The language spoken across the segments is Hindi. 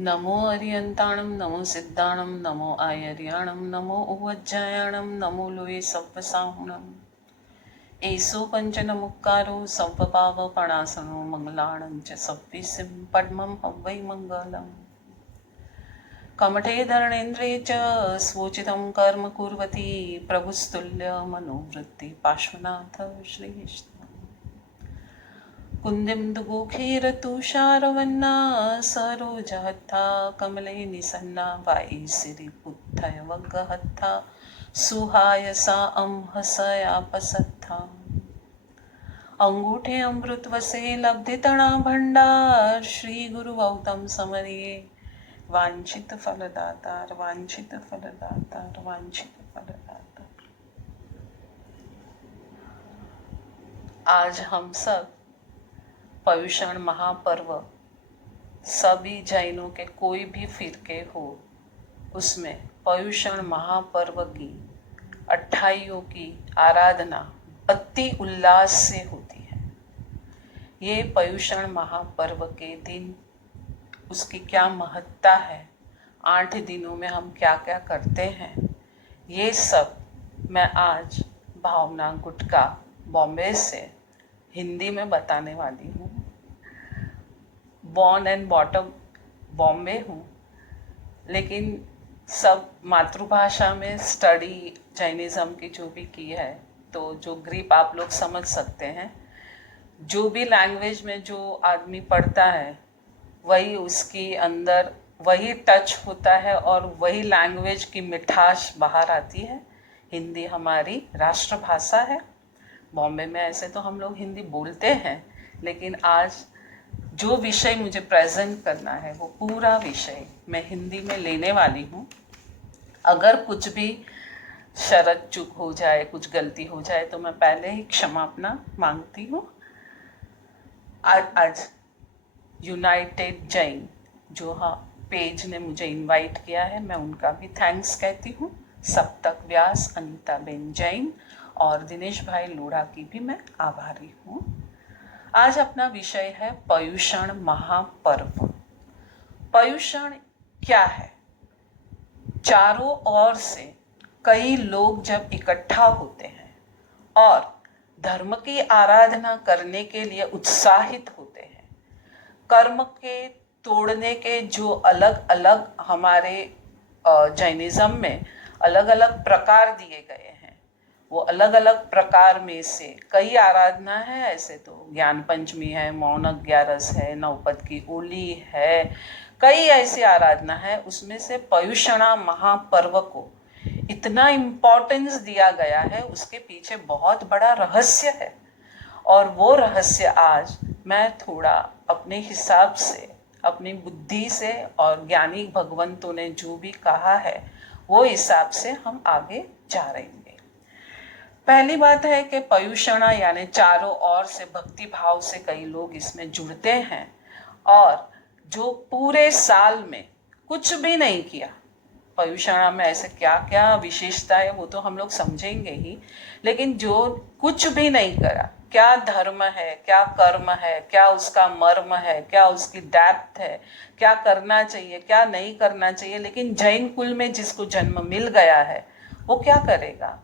नमो अरियंताणं नमो सिद्धाणं नमो आयर्याणं नमो उवज्जायाणं नमो लोये सव्वसाहुणम् एषो पञ्चनमुक्कारो सव्वपावपणासनो मंगलाणं च सव्विसिं पद्मं हव्वै मङ्गलम् कमठे धरणेन्द्रे च स्वोचितं कर्म कुर्वती प्रभुस्तुल्य मनोवृत्ति पार्श्वनाथ श्रीविष्णु कुन्दिन्दुगोखीरतुषारवन्ना सरोजहत्था कमले निसन्ना वाईसिरिपुत्थयवगहत्था सुहायसा अंहसयापसत्था अंगूठे अमृतवसे लब्धितणा भंडार श्री गुरु गौतम समरिये वांछित फलदातार वांछित फलदातार वांछित फलदातार। आज हम सब पर्युषण महापर्व, सभी जैनों के कोई भी फिरके हो उसमें पर्युषण महापर्व की 28 की आराधना अति उल्लास से होती है। ये पर्युषण महापर्व के दिन उसकी क्या महत्ता है, 8 दिनों में हम क्या क्या करते हैं, ये सब मैं आज भावना गुटका बॉम्बे से हिंदी में बताने वाली हूँ। बॉर्न एंड बॉटम बॉम्बे हूँ, लेकिन सब मातृभाषा में स्टडी जैनिज़्म की जो भी की है, तो जो ग्रीप आप लोग समझ सकते हैं। जो भी लैंग्वेज में जो आदमी पढ़ता है वही उसकी अंदर वही टच होता है और वही लैंग्वेज की मिठास बाहर आती है। हिंदी हमारी राष्ट्रभाषा है। बॉम्बे में ऐसे तो हम लोग हिंदी बोलते हैं, लेकिन आज जो विषय मुझे प्रेजेंट करना है वो पूरा विषय मैं हिंदी में लेने वाली हूँ। अगर कुछ भी शरत चूक हो जाए, कुछ गलती हो जाए तो मैं पहले ही क्षमापना मांगती हूँ। आज यूनाइटेड जैन जो हाँ पेज ने मुझे इनवाइट किया है, मैं उनका भी थैंक्स कहती हूँ। सप्तक व्यास, अनीता बेन जैन और दिनेश भाई लोढ़ा की भी मैं आभारी हूँ। आज अपना विषय है पर्युषण महापर्व। पर्युषण क्या है? चारों ओर से कई लोग जब इकट्ठा होते हैं और धर्म की आराधना करने के लिए उत्साहित होते हैं, कर्म के तोड़ने के जो अलग अलग हमारे जैनिज़्म में अलग अलग प्रकार दिए गए हैं, वो अलग अलग प्रकार में से कई आराधना है। ऐसे तो ज्ञान पंचमी है, मौन 11 है, नवपद की होली है, कई ऐसी आराधना है। उसमें से पर्युषणा महापर्व को इतना इम्पोर्टेंस दिया गया है, उसके पीछे बहुत बड़ा रहस्य है। और वो रहस्य आज मैं थोड़ा अपने हिसाब से, अपनी बुद्धि से और ज्ञानी भगवंतों ने जो भी कहा है वो हिसाब से हम आगे जा रहे हैं। पहली बात है कि पर्युषणा यानी चारों ओर से भक्ति भाव से कई लोग इसमें जुड़ते हैं और जो पूरे साल में कुछ भी नहीं किया, पर्युषणा में ऐसे क्या क्या विशेषता है वो तो हम लोग समझेंगे ही, लेकिन जो कुछ भी नहीं करा, क्या धर्म है, क्या कर्म है, क्या उसका मर्म है, क्या उसकी डेप्थ है, क्या करना चाहिए, क्या नहीं करना चाहिए, लेकिन जैन कुल में जिसको जन्म मिल गया है वो क्या करेगा?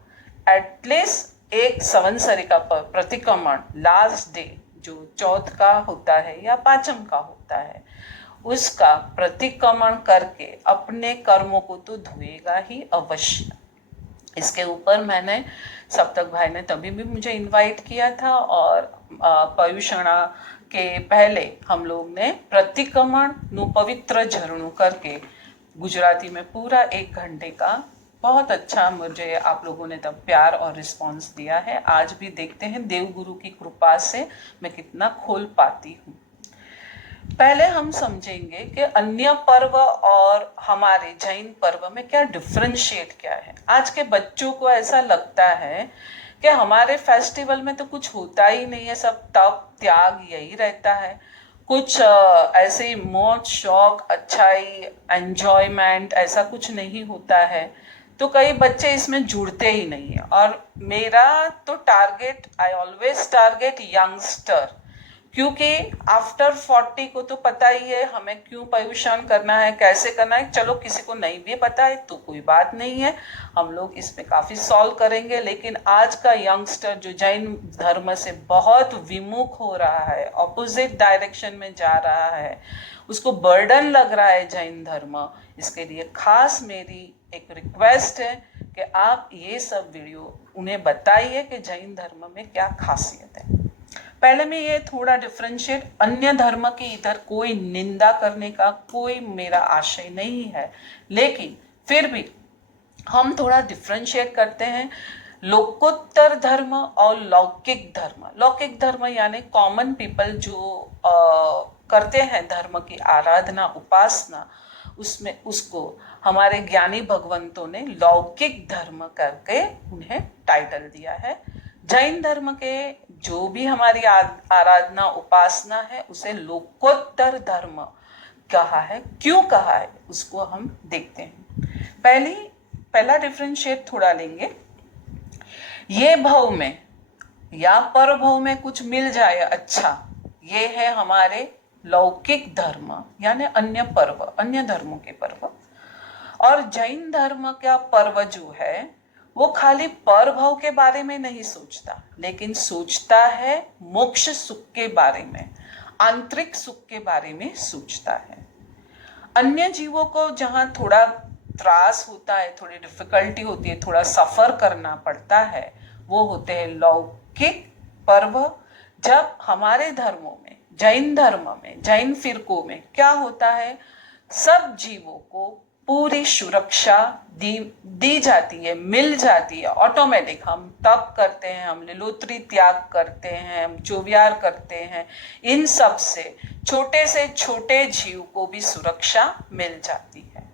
एटलीस्ट एक संवत्सरी का प्रतिक्रमण लास्ट डे जो चौथ का होता है या पांचम का होता है, उसका प्रतिक्रमण करके अपने कर्मों को तो धोएगा ही अवश्य। इसके ऊपर मैंने सप्तक भाई ने तभी भी मुझे इनवाइट किया था और पर्युषणा के पहले हम लोग ने प्रतिक्रमण नु पवित्र झरणु करके गुजराती में पूरा 1 घंटे का बहुत अच्छा मुझे आप लोगों ने तब प्यार और रिस्पांस दिया है। आज भी देखते हैं देव गुरु की कृपा से मैं कितना खोल पाती हूँ। पहले हम समझेंगे कि अन्य पर्व और हमारे जैन पर्व में क्या डिफरेंशिएट क्या है। आज के बच्चों को ऐसा लगता है कि हमारे फेस्टिवल में तो कुछ होता ही नहीं है, सब तप त्याग यही रहता है, कुछ ऐसे ही मौज शौक अच्छाई एंजॉयमेंट ऐसा कुछ नहीं होता है। तो कई बच्चे इसमें जुड़ते ही नहीं है। और मेरा तो target, I always target youngster, क्योंकि आफ्टर 40 को तो पता ही है हमें क्यों पोल्यूशन करना है, कैसे करना है। चलो किसी को नहीं भी पता है तो कोई बात नहीं है, हम लोग इसमें काफी सॉल्व करेंगे। लेकिन आज का यंगस्टर जो जैन धर्म से बहुत विमुख हो रहा है, ऑपोजिट डायरेक्शन में जा रहा है, उसको बर्डन लग रहा है जैन धर्म, इसके लिए खास मेरी एक रिक्वेस्ट है कि आप ये सब वीडियो उन्हें बताइए कि जैन धर्म में क्या खासियत है। पहले मैं ये थोड़ा डिफरेंशिएट, अन्य धर्म की इधर कोई निंदा करने का कोई मेरा आशय नहीं है, लेकिन फिर भी हम थोड़ा डिफरेंशिएट करते हैं लोकोत्तर धर्म और लौकिक धर्म। लौकिक धर्म यानी कॉमन पीपल जो करते हैं धर्म की आराधना उपासना, उसमें उसको हमारे ज्ञानी भगवंतों ने लौकिक धर्म करके उन्हें टाइटल दिया है। जैन धर्म के जो भी हमारी आराधना उपासना है उसे लोकोत्तर धर्म कहा है। क्यों कहा है उसको हम देखते हैं। पहला डिफरेंशिएट थोड़ा लेंगे। ये भव में या पर भव में कुछ मिल जाए अच्छा, ये है हमारे लौकिक धर्म यानी अन्य पर्व, अन्य धर्मों के पर्व। और जैन धर्म का पर्व जो है वो खाली पर भव के बारे में नहीं सोचता, लेकिन सोचता है मोक्ष सुख के बारे में, आंतरिक सुख के बारे में सोचता है। अन्य जीवों को जहाँ थोड़ा त्रास होता है, थोड़ी डिफिकल्टी होती है, थोड़ा सफर करना पड़ता है, वो होते हैं लौकिक पर्व। जब हमारे धर्मों में, जैन धर्म में, जैन फिरकों में क्या होता है, सब जीवों को पूरी सुरक्षा दी जाती है, मिल जाती है ऑटोमेटिक। हम तप करते हैं, हम लिलोत्री त्याग करते हैं, हम चोवियार करते हैं, इन सब से छोटे जीव को भी सुरक्षा मिल जाती है।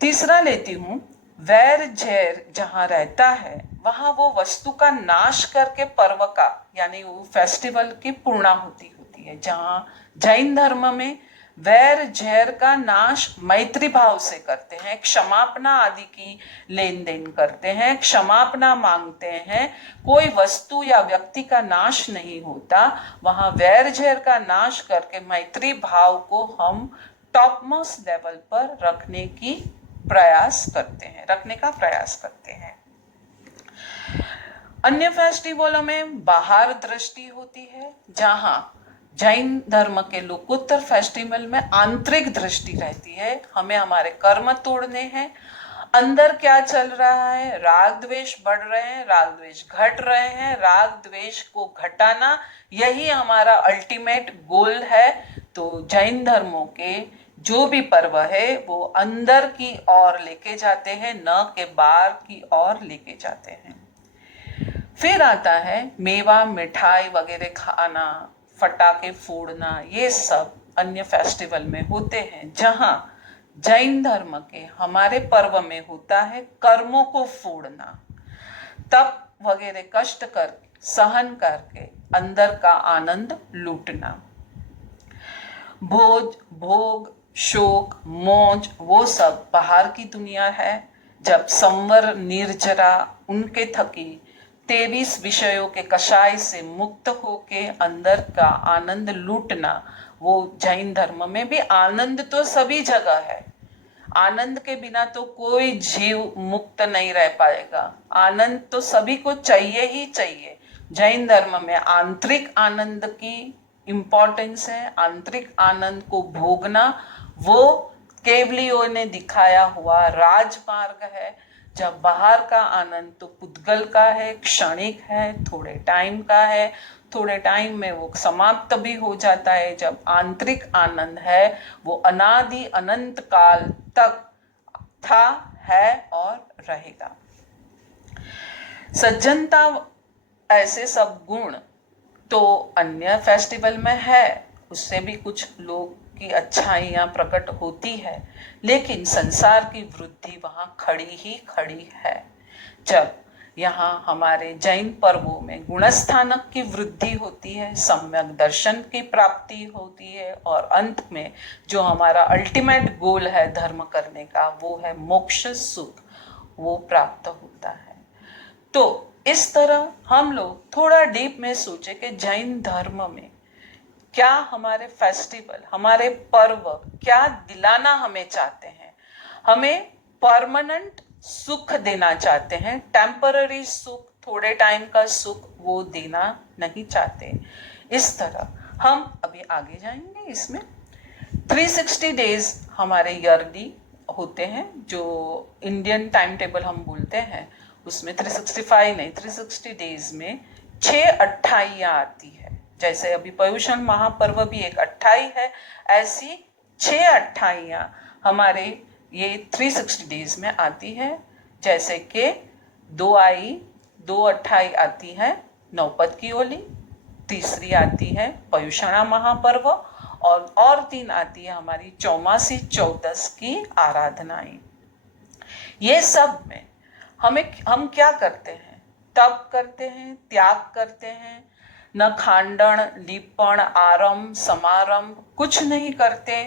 तीसरा लेती हूं, वैर झैर जहां रहता है वहां वो वस्तु का नाश करके पर्व का यानी वो फेस्टिवल की पूर्णाहुति होती है। जहां जैन धर्म में वैर झैर का नाश मैत्री भाव से करते हैं, क्षमापना आदि की लेन देन करते हैं, क्षमापना मांगते हैं, कोई वस्तु या व्यक्ति का नाश नहीं होता। वहां वैर झैर का नाश करके मैत्री भाव को हम टॉप मोस्ट लेवल पर रखने का प्रयास करते हैं। अन्य फेस्टिवलों में बाहर दृष्टि होती है, जहां जैन धर्म के लोकोत्तर फेस्टिवल में आंतरिक दृष्टि रहती है। हमें हमारे कर्म तोड़ने हैं, अंदर क्या चल रहा है, राग द्वेष बढ़ रहे हैं, राग द्वेष घट रहे हैं, राग द्वेष को घटाना यही हमारा अल्टीमेट गोल है। तो जैन धर्मों के जो भी पर्व है वो अंदर की ओर लेके जाते हैं, न के बाहर की ओर लेके जाते हैं। फिर आता है मेवा मिठाई वगैरह खाना, फटाके फोड़ना, ये सब अन्य फेस्टिवल में होते हैं। जहां जैन धर्म के हमारे पर्व में होता है कर्मों को फोड़ना, तप वगैरह कष्ट कर सहन करके अंदर का आनंद लूटना। भोग शोक मौज वो सब बाहर की दुनिया है। जब संवर निर्जरा उनके थकी 23 विषयों के कषाय से मुक्त होके अंदर का आनंद लूटना, वो जैन धर्म में भी आनंद तो सभी जगह है। आनंद के बिना तो कोई जीव मुक्त नहीं रह पाएगा। आनंद तो सभी को चाहिए ही चाहिए। जैन धर्म में आंतरिक आनंद की इम्पोर्टेंस है। आंतरिक आनंद को भोगना वो केवलियों ने दिखाया हुआ राजमार्ग है। जब बाहर का आनंद तो पुद्गल का है, क्षणिक है, थोड़े टाइम का है, थोड़े टाइम में वो समाप्त भी हो जाता है। जब आंतरिक आनंद है वो अनादि अनंत काल तक था, है और रहेगा। सज्जनता ऐसे सब गुण तो अन्य फेस्टिवल में है, उससे भी कुछ लोग की अच्छाइयाँ प्रकट होती है, लेकिन संसार की वृद्धि वहाँ खड़ी ही खड़ी है। जब यहाँ हमारे जैन पर्वों में गुणस्थानक की वृद्धि होती है, सम्यक दर्शन की प्राप्ति होती है, और अंत में जो हमारा अल्टीमेट गोल है धर्म करने का, वो है मोक्ष सुख, वो प्राप्त होता है। तो इस तरह हम लोग थोड़ा डीप में सोचे कि जैन धर्म में क्या हमारे फेस्टिवल, हमारे पर्व क्या दिलाना हमें चाहते हैं। हमें परमानेंट सुख देना चाहते हैं, टेम्पररी सुख, थोड़े टाइम का सुख वो देना नहीं चाहते। इस तरह हम अभी आगे जाएंगे। इसमें 360 डेज हमारे ईयरली होते हैं, जो इंडियन टाइम टेबल हम बोलते हैं, उसमें 365 नहीं, 360 डेज में 6 अट्ठाइयाँ आती है। जैसे अभी पर्युषण महापर्व भी एक अट्ठाई है, ऐसी 6 अट्ठाइयाँ हमारे ये 360 डेज में आती है। जैसे कि 2 अट्ठाई आती है नौपत की होली, तीसरी आती है पर्युषणा महापर्व, और 3 आती है हमारी चौमासी चौदस की आराधनाएं। ये सब में हम क्या करते हैं, तप करते हैं, त्याग करते हैं, न खांडन, लिपण, आरंभ, समारंभ कुछ नहीं करते।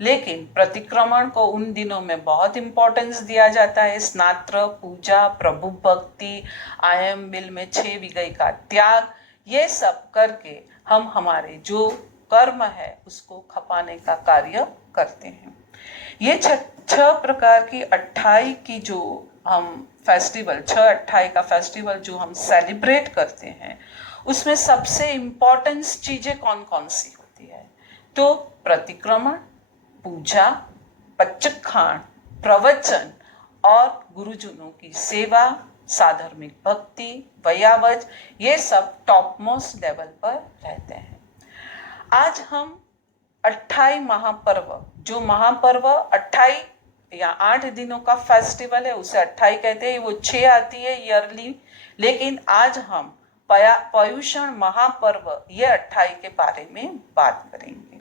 लेकिन प्रतिक्रमण को उन दिनों में बहुत इंपॉर्टेंस दिया जाता है। स्नात्र, पूजा, प्रभु भक्ति, आयम बिल में 6 विगई का त्याग, ये सब करके हम हमारे जो कर्म है उसको खपाने का कार्य करते हैं। ये 6 प्रकार की 28 की जो हम फेस्टिवल, 6 28 का फेस्टिवल जो हम सेलिब्रेट करते हैं, उसमें सबसे इम्पोर्टेंस चीजें कौन कौन सी होती है? तो प्रतिक्रमण, पूजा, पच्चखाण, प्रवचन और गुरुजनों की सेवा, साधर्मिक भक्ति, वयावज, ये सब टॉप मोस्ट लेवल पर रहते हैं। आज हम 28 महापर्व, जो महापर्व 28 या 8 दिनों का फेस्टिवल है उसे 28 कहते हैं, वो 6 आती है ईयरली। लेकिन आज हम पर्युषण महापर्व ये 28 के बारे में बात करेंगे।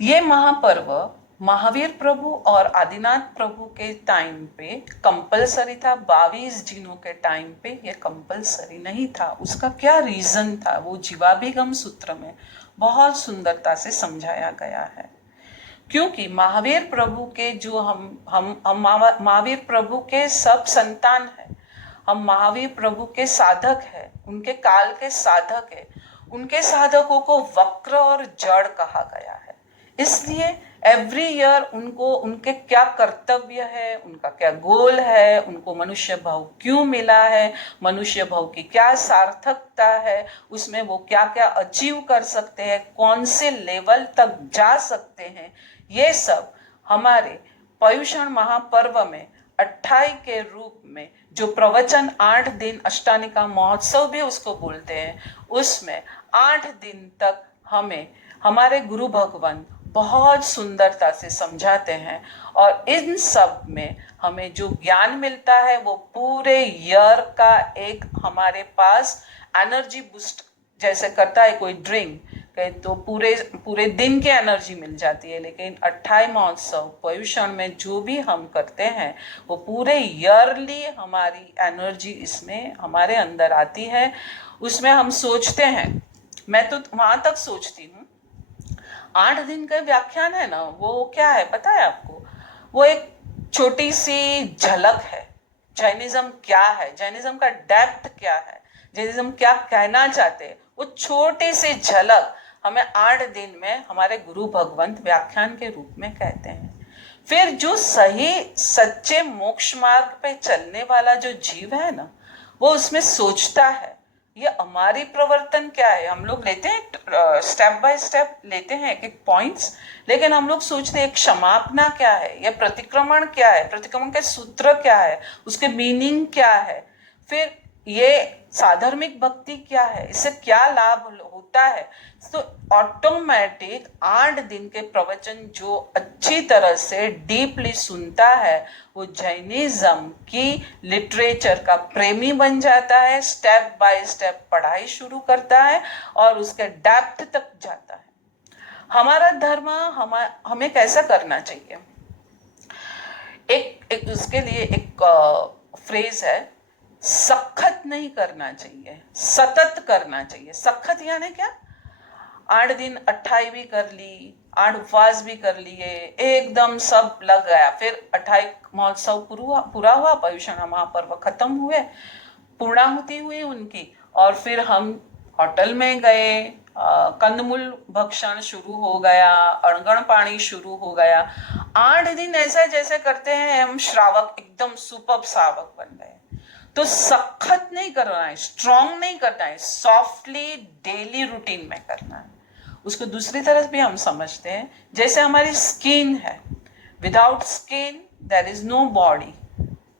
ये महापर्व महावीर प्रभु और आदिनाथ प्रभु के टाइम पे कंपलसरी था, 22 दिनों के टाइम पे ये कंपलसरी नहीं था। उसका क्या रीजन था वो जीवाभिगम सूत्र में बहुत सुंदरता से समझाया गया है। क्योंकि महावीर प्रभु के जो हम महावीर प्रभु के सब संतान हैं, हम महावीर प्रभु के साधक हैं, उनके काल के साधक हैं। उनके साधकों को वक्र और जड़ कहा गया है। इसलिए एवरी ईयर उनको उनके क्या कर्तव्य है, उनका क्या गोल है, उनको मनुष्य भाव क्यों मिला है, मनुष्य भाव की क्या सार्थकता है, उसमें वो क्या क्या अचीव कर सकते हैं, कौन से लेवल तक जा सकते हैं, ये सब हमारे पर्युषण महापर्व में 28 के रूप में जो प्रवचन 8 दिन अष्टानिका महोत्सव भी उसको बोलते हैं, उसमें 8 दिन तक हमें हमारे गुरु भगवान बहुत सुंदरता से समझाते हैं। और इन सब में हमें जो ज्ञान मिलता है वो पूरे ईयर का एक हमारे पास एनर्जी बूस्ट जैसे करता है कोई ड्रिंक, तो पूरे दिन की एनर्जी मिल जाती है। लेकिन 28 महोत्सव पर्युषण में जो भी हम करते हैं वो पूरे ईयरली हमारी एनर्जी इसमें हमारे अंदर आती है। उसमें हम सोचते हैं, मैं तो वहां तक सोचती हूँ, 8 दिन का व्याख्यान है ना, वो क्या है पता है आपको? वो एक छोटी सी झलक है। जैनिज्म क्या है, जैनिज्म का डेप्थ क्या है, जैनिज्म क्या कहना चाहते हैं, वो छोटी सी झलक हमें 8 दिन में हमारे गुरु भगवंत व्याख्यान के रूप में कहते हैं। फिर जो सही सच्चे मोक्ष मार्ग पे चलने वाला जो जीव है ना, वो उसमें सोचता है ये हमारी प्रवर्तन क्या है। हम लोग लेते हैं स्टेप बाय स्टेप लेते हैं एक एक पॉइंट्स, लेकिन हम लोग सोचते हैं क्षमापना क्या है, ये प्रतिक्रमण क्या है, प्रतिक्रमण के सूत्र क्या है, उसके मीनिंग क्या है, फिर ये साधर्मिक भक्ति क्या है, इससे क्या लाभ होता है। तो ऑटोमेटिक 8 दिन के प्रवचन जो अच्छी तरह से डीपली सुनता है वो जैनिज्म की लिटरेचर का प्रेमी बन जाता है, स्टेप बाय स्टेप पढ़ाई शुरू करता है और उसके डेप्थ तक जाता है। हमारा धर्म हमें कैसा करना चाहिए, एक उसके लिए एक फ्रेज है, सखत नहीं करना चाहिए, सतत करना चाहिए। सखत यानी क्या? 8 दिन 28 भी कर ली, 8 उपवास भी कर लिए, एकदम सब लग गया, फिर 28 महोत्सव पूरा हुआ, पर्युषण महापर्व खत्म हुए, पूर्णाहुति हुई उनकी, और फिर हम होटल में गए, कंदमूल भक्षण शुरू हो गया, अड़गड़ पानी शुरू हो गया। 8 दिन ऐसा जैसे करते हैं हम श्रावक, एकदम सुपर श्रावक बन गए। तो सख्त नहीं करना है, स्ट्रॉन्ग नहीं करना है, सॉफ्टली डेली रूटीन में करना है। उसको दूसरी तरफ भी हम समझते हैं, जैसे हमारी स्किन है, without skin there is no body.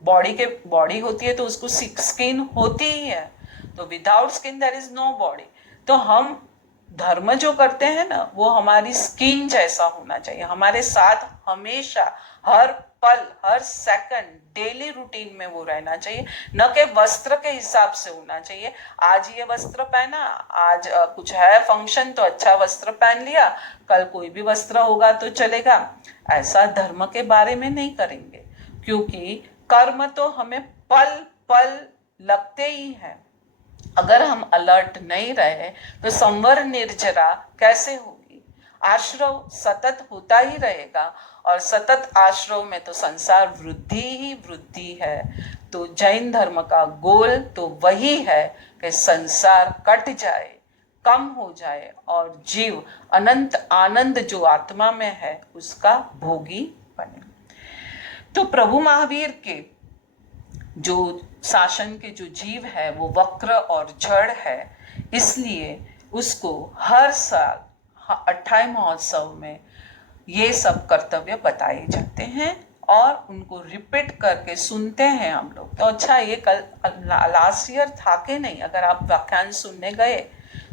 Body होती है तो उसको स्किन होती ही है, तो without skin there is no body. तो हम धर्म जो करते हैं ना, वो हमारी स्किन जैसा होना चाहिए, हमारे साथ हमेशा, हर पल, हर सेकंड, डेली रूटीन में वो रहना चाहिए, न कि वस्त्र के हिसाब से होना चाहिए। आज ये वस्त्र पहना, आज कुछ है फंक्शन तो अच्छा वस्त्र पहन लिया, कल कोई भी वस्त्र होगा तो चलेगा। ऐसा धर्म के बारे में नहीं करेंगे, क्योंकि कर्म तो हमें पल पल लगते ही हैं। अगर हम अलर्ट नहीं रहे तो संवर निर्जरा कैसे होगी? आश्रव सतत होता ही रहेगा, और सतत आश्रव में तो संसार वृद्धि ही वृद्धि है। तो जैन धर्म का गोल तो वही है कि संसार कट जाए, कम हो जाए, और जीव अनंत आनंद जो आत्मा में है उसका भोगी बने। तो प्रभु महावीर के जो शासन के जो जीव है वो वक्र और जड़ है, इसलिए उसको हर साल 28 महोत्सव में ये सब कर्तव्य बताए जाते हैं और उनको रिपीट करके सुनते हैं हम लोग। तो अच्छा, ये कल लास्ट ईयर था कि नहीं? अगर आप व्याख्यान सुनने गए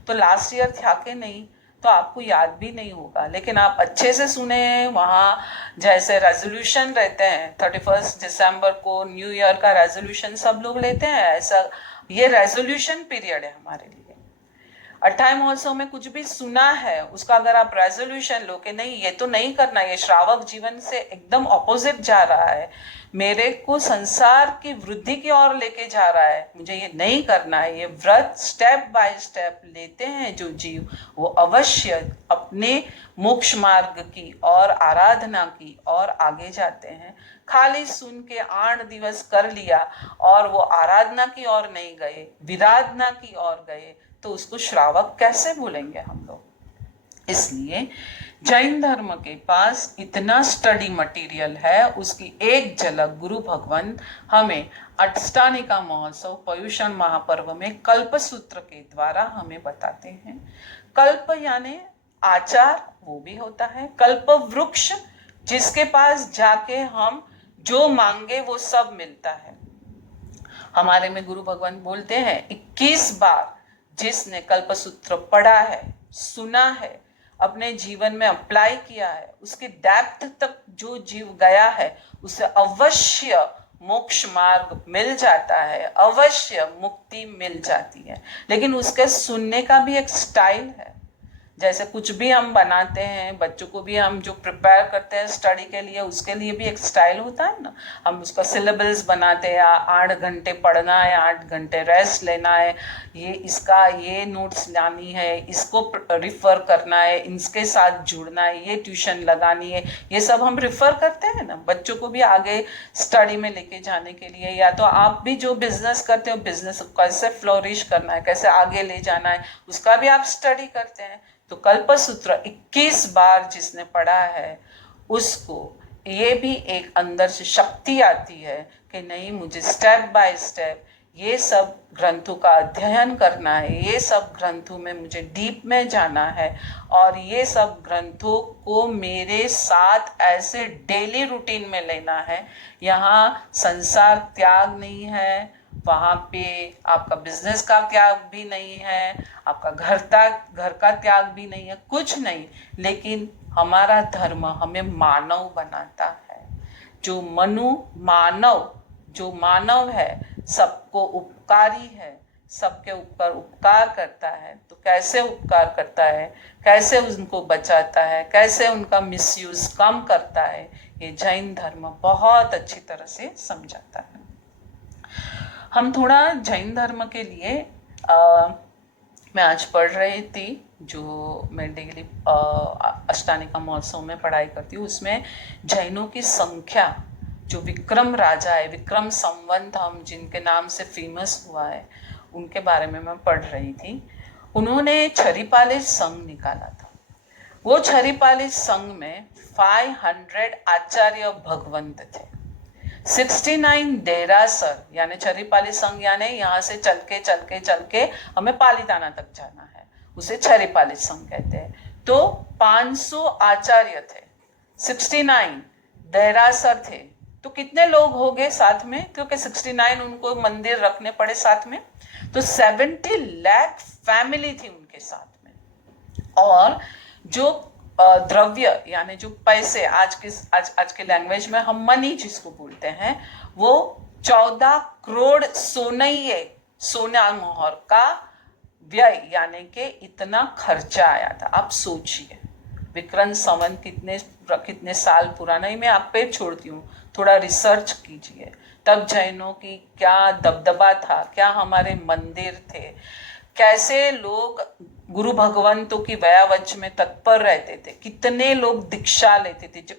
तो लास्ट ईयर था कि नहीं तो आपको याद भी नहीं होगा, लेकिन आप अच्छे से सुने। वहाँ जैसे रेजोल्यूशन रहते हैं, 31 दिसंबर को न्यू ईयर का रेजोल्यूशन सब लोग लेते हैं, ऐसा ये रेजोल्यूशन पीरियड है हमारे लिए। 28 महोत्सव में कुछ भी सुना है उसका अगर आप रेजोल्यूशन लो कि नहीं ये तो नहीं करना, ये श्रावक जीवन से एकदम ऑपोजिट जा रहा है, मेरे को संसार की वृद्धि की ओर लेके जा रहा है, मुझे ये नहीं करना है, ये व्रत स्टेप बाय स्टेप लेते हैं जो जीव, वो अवश्य अपने मोक्ष मार्ग की और आराधना की और आगे जाते हैं। खाली सुन के 8 दिवस कर लिया और वो आराधना की ओर नहीं गए, विराधना की ओर गए, तो उसको श्रावक कैसे बोलेंगे हम लोग? इसलिए जैन धर्म के पास इतना स्टडी मटेरियल है, उसकी एक झलक गुरु भगवान हमें अष्टानिका महोत्सव पर्युषण महापर्व में कल्प सूत्र के द्वारा हमें बताते हैं। कल्प यानी आचार, वो भी होता है। कल्प वृक्ष, जिसके पास जाके हम जो मांगे वो सब मिलता है। हमारे में गुरु भगवान बोलते हैं 21 बार जिसने कल्पसूत्र पढ़ा है, सुना है, अपने जीवन में अप्लाई किया है, उसकी डेप्थ तक जो जीव गया है उसे अवश्य मोक्ष मार्ग मिल जाता है, अवश्य मुक्ति मिल जाती है। लेकिन उसके सुनने का भी एक स्टाइल है। जैसे कुछ भी हम बनाते हैं, बच्चों को भी हम जो प्रिपेयर करते हैं स्टडी के लिए, उसके लिए भी एक स्टाइल होता है ना। हम उसका सिलेबस बनाते हैं, 8 घंटे पढ़ना है, 8 घंटे रेस्ट लेना है, ये इसका ये नोट्स लानी है, इसको रिफ़र करना है, इनके साथ जुड़ना है, ये ट्यूशन लगानी है, ये सब हम रिफ़र करते हैं ना बच्चों को भी आगे स्टडी में लेके जाने के लिए। या तो आप भी जो बिजनेस करते हो, बिजनेस कैसे फ्लोरिश करना है, कैसे आगे ले जाना है, उसका भी आप स्टडी करते हैं। तो कल्पसूत्र 21 बार जिसने पढ़ा है उसको ये भी एक अंदर से शक्ति आती है कि नहीं, मुझे स्टेप बाय स्टेप ये सब ग्रंथों का अध्ययन करना है, ये सब ग्रंथों में मुझे डीप में जाना है, और ये सब ग्रंथों को मेरे साथ ऐसे डेली रूटीन में लेना है। यहाँ संसार त्याग नहीं है, वहाँ पे आपका बिजनेस का त्याग भी नहीं है, आपका घर का त्याग भी नहीं है, कुछ नहीं। लेकिन हमारा धर्म हमें मानव बनाता है। जो मानव है, सबको उपकारी है, सबके ऊपर उपकार करता है। तो कैसे उपकार करता है, कैसे उनको बचाता है, कैसे उनका मिसयूज कम करता है, ये जैन धर्म बहुत अच्छी तरह से समझाता है। हम थोड़ा जैन धर्म के लिए मैं आज पढ़ रही थी, जो मैं डेली अष्टानिका महोत्सव में पढ़ाई करती हूँ, उसमें जैनों की संख्या, जो विक्रम राजा है, विक्रम संवत हम जिनके नाम से फेमस हुआ है, उनके बारे में मैं पढ़ रही थी। उन्होंने छरीपाली संघ निकाला था। वो छरीपाली संघ में 500 आचार्य भगवंत थे, 69 देरासर, यानी छरीपाली संघ यानी यहाँ से चल के हमें पालीताना तक जाना है, उसे छरीपाली संघ कहते हैं। तो 500 आचार्य थे, 69 देरासर थे, तो कितने लोग हो गए साथ में, क्योंकि 69 उनको मंदिर रखने पड़े साथ में, तो 70 लाख फैमिली थी उनके साथ में। और जो द्रव्य यानी जो पैसे, आज के लैंग्वेज में हम मनी जिसको बोलते हैं, वो 14 करोड़ सोना मोहर का व्यय, यानी कि इतना खर्चा आया था। आप सोचिए, विक्रम संवत कितने साल पुराना, ही मैं आप पे छोड़ती हूँ, थोड़ा रिसर्च कीजिए। तब जैनों की क्या दबदबा था, क्या हमारे मंदिर थे, कैसे लोग गुरु भगवंतों की व्यावच में तत्पर रहते थे, कितने लोग दीक्षा लेते थे। जो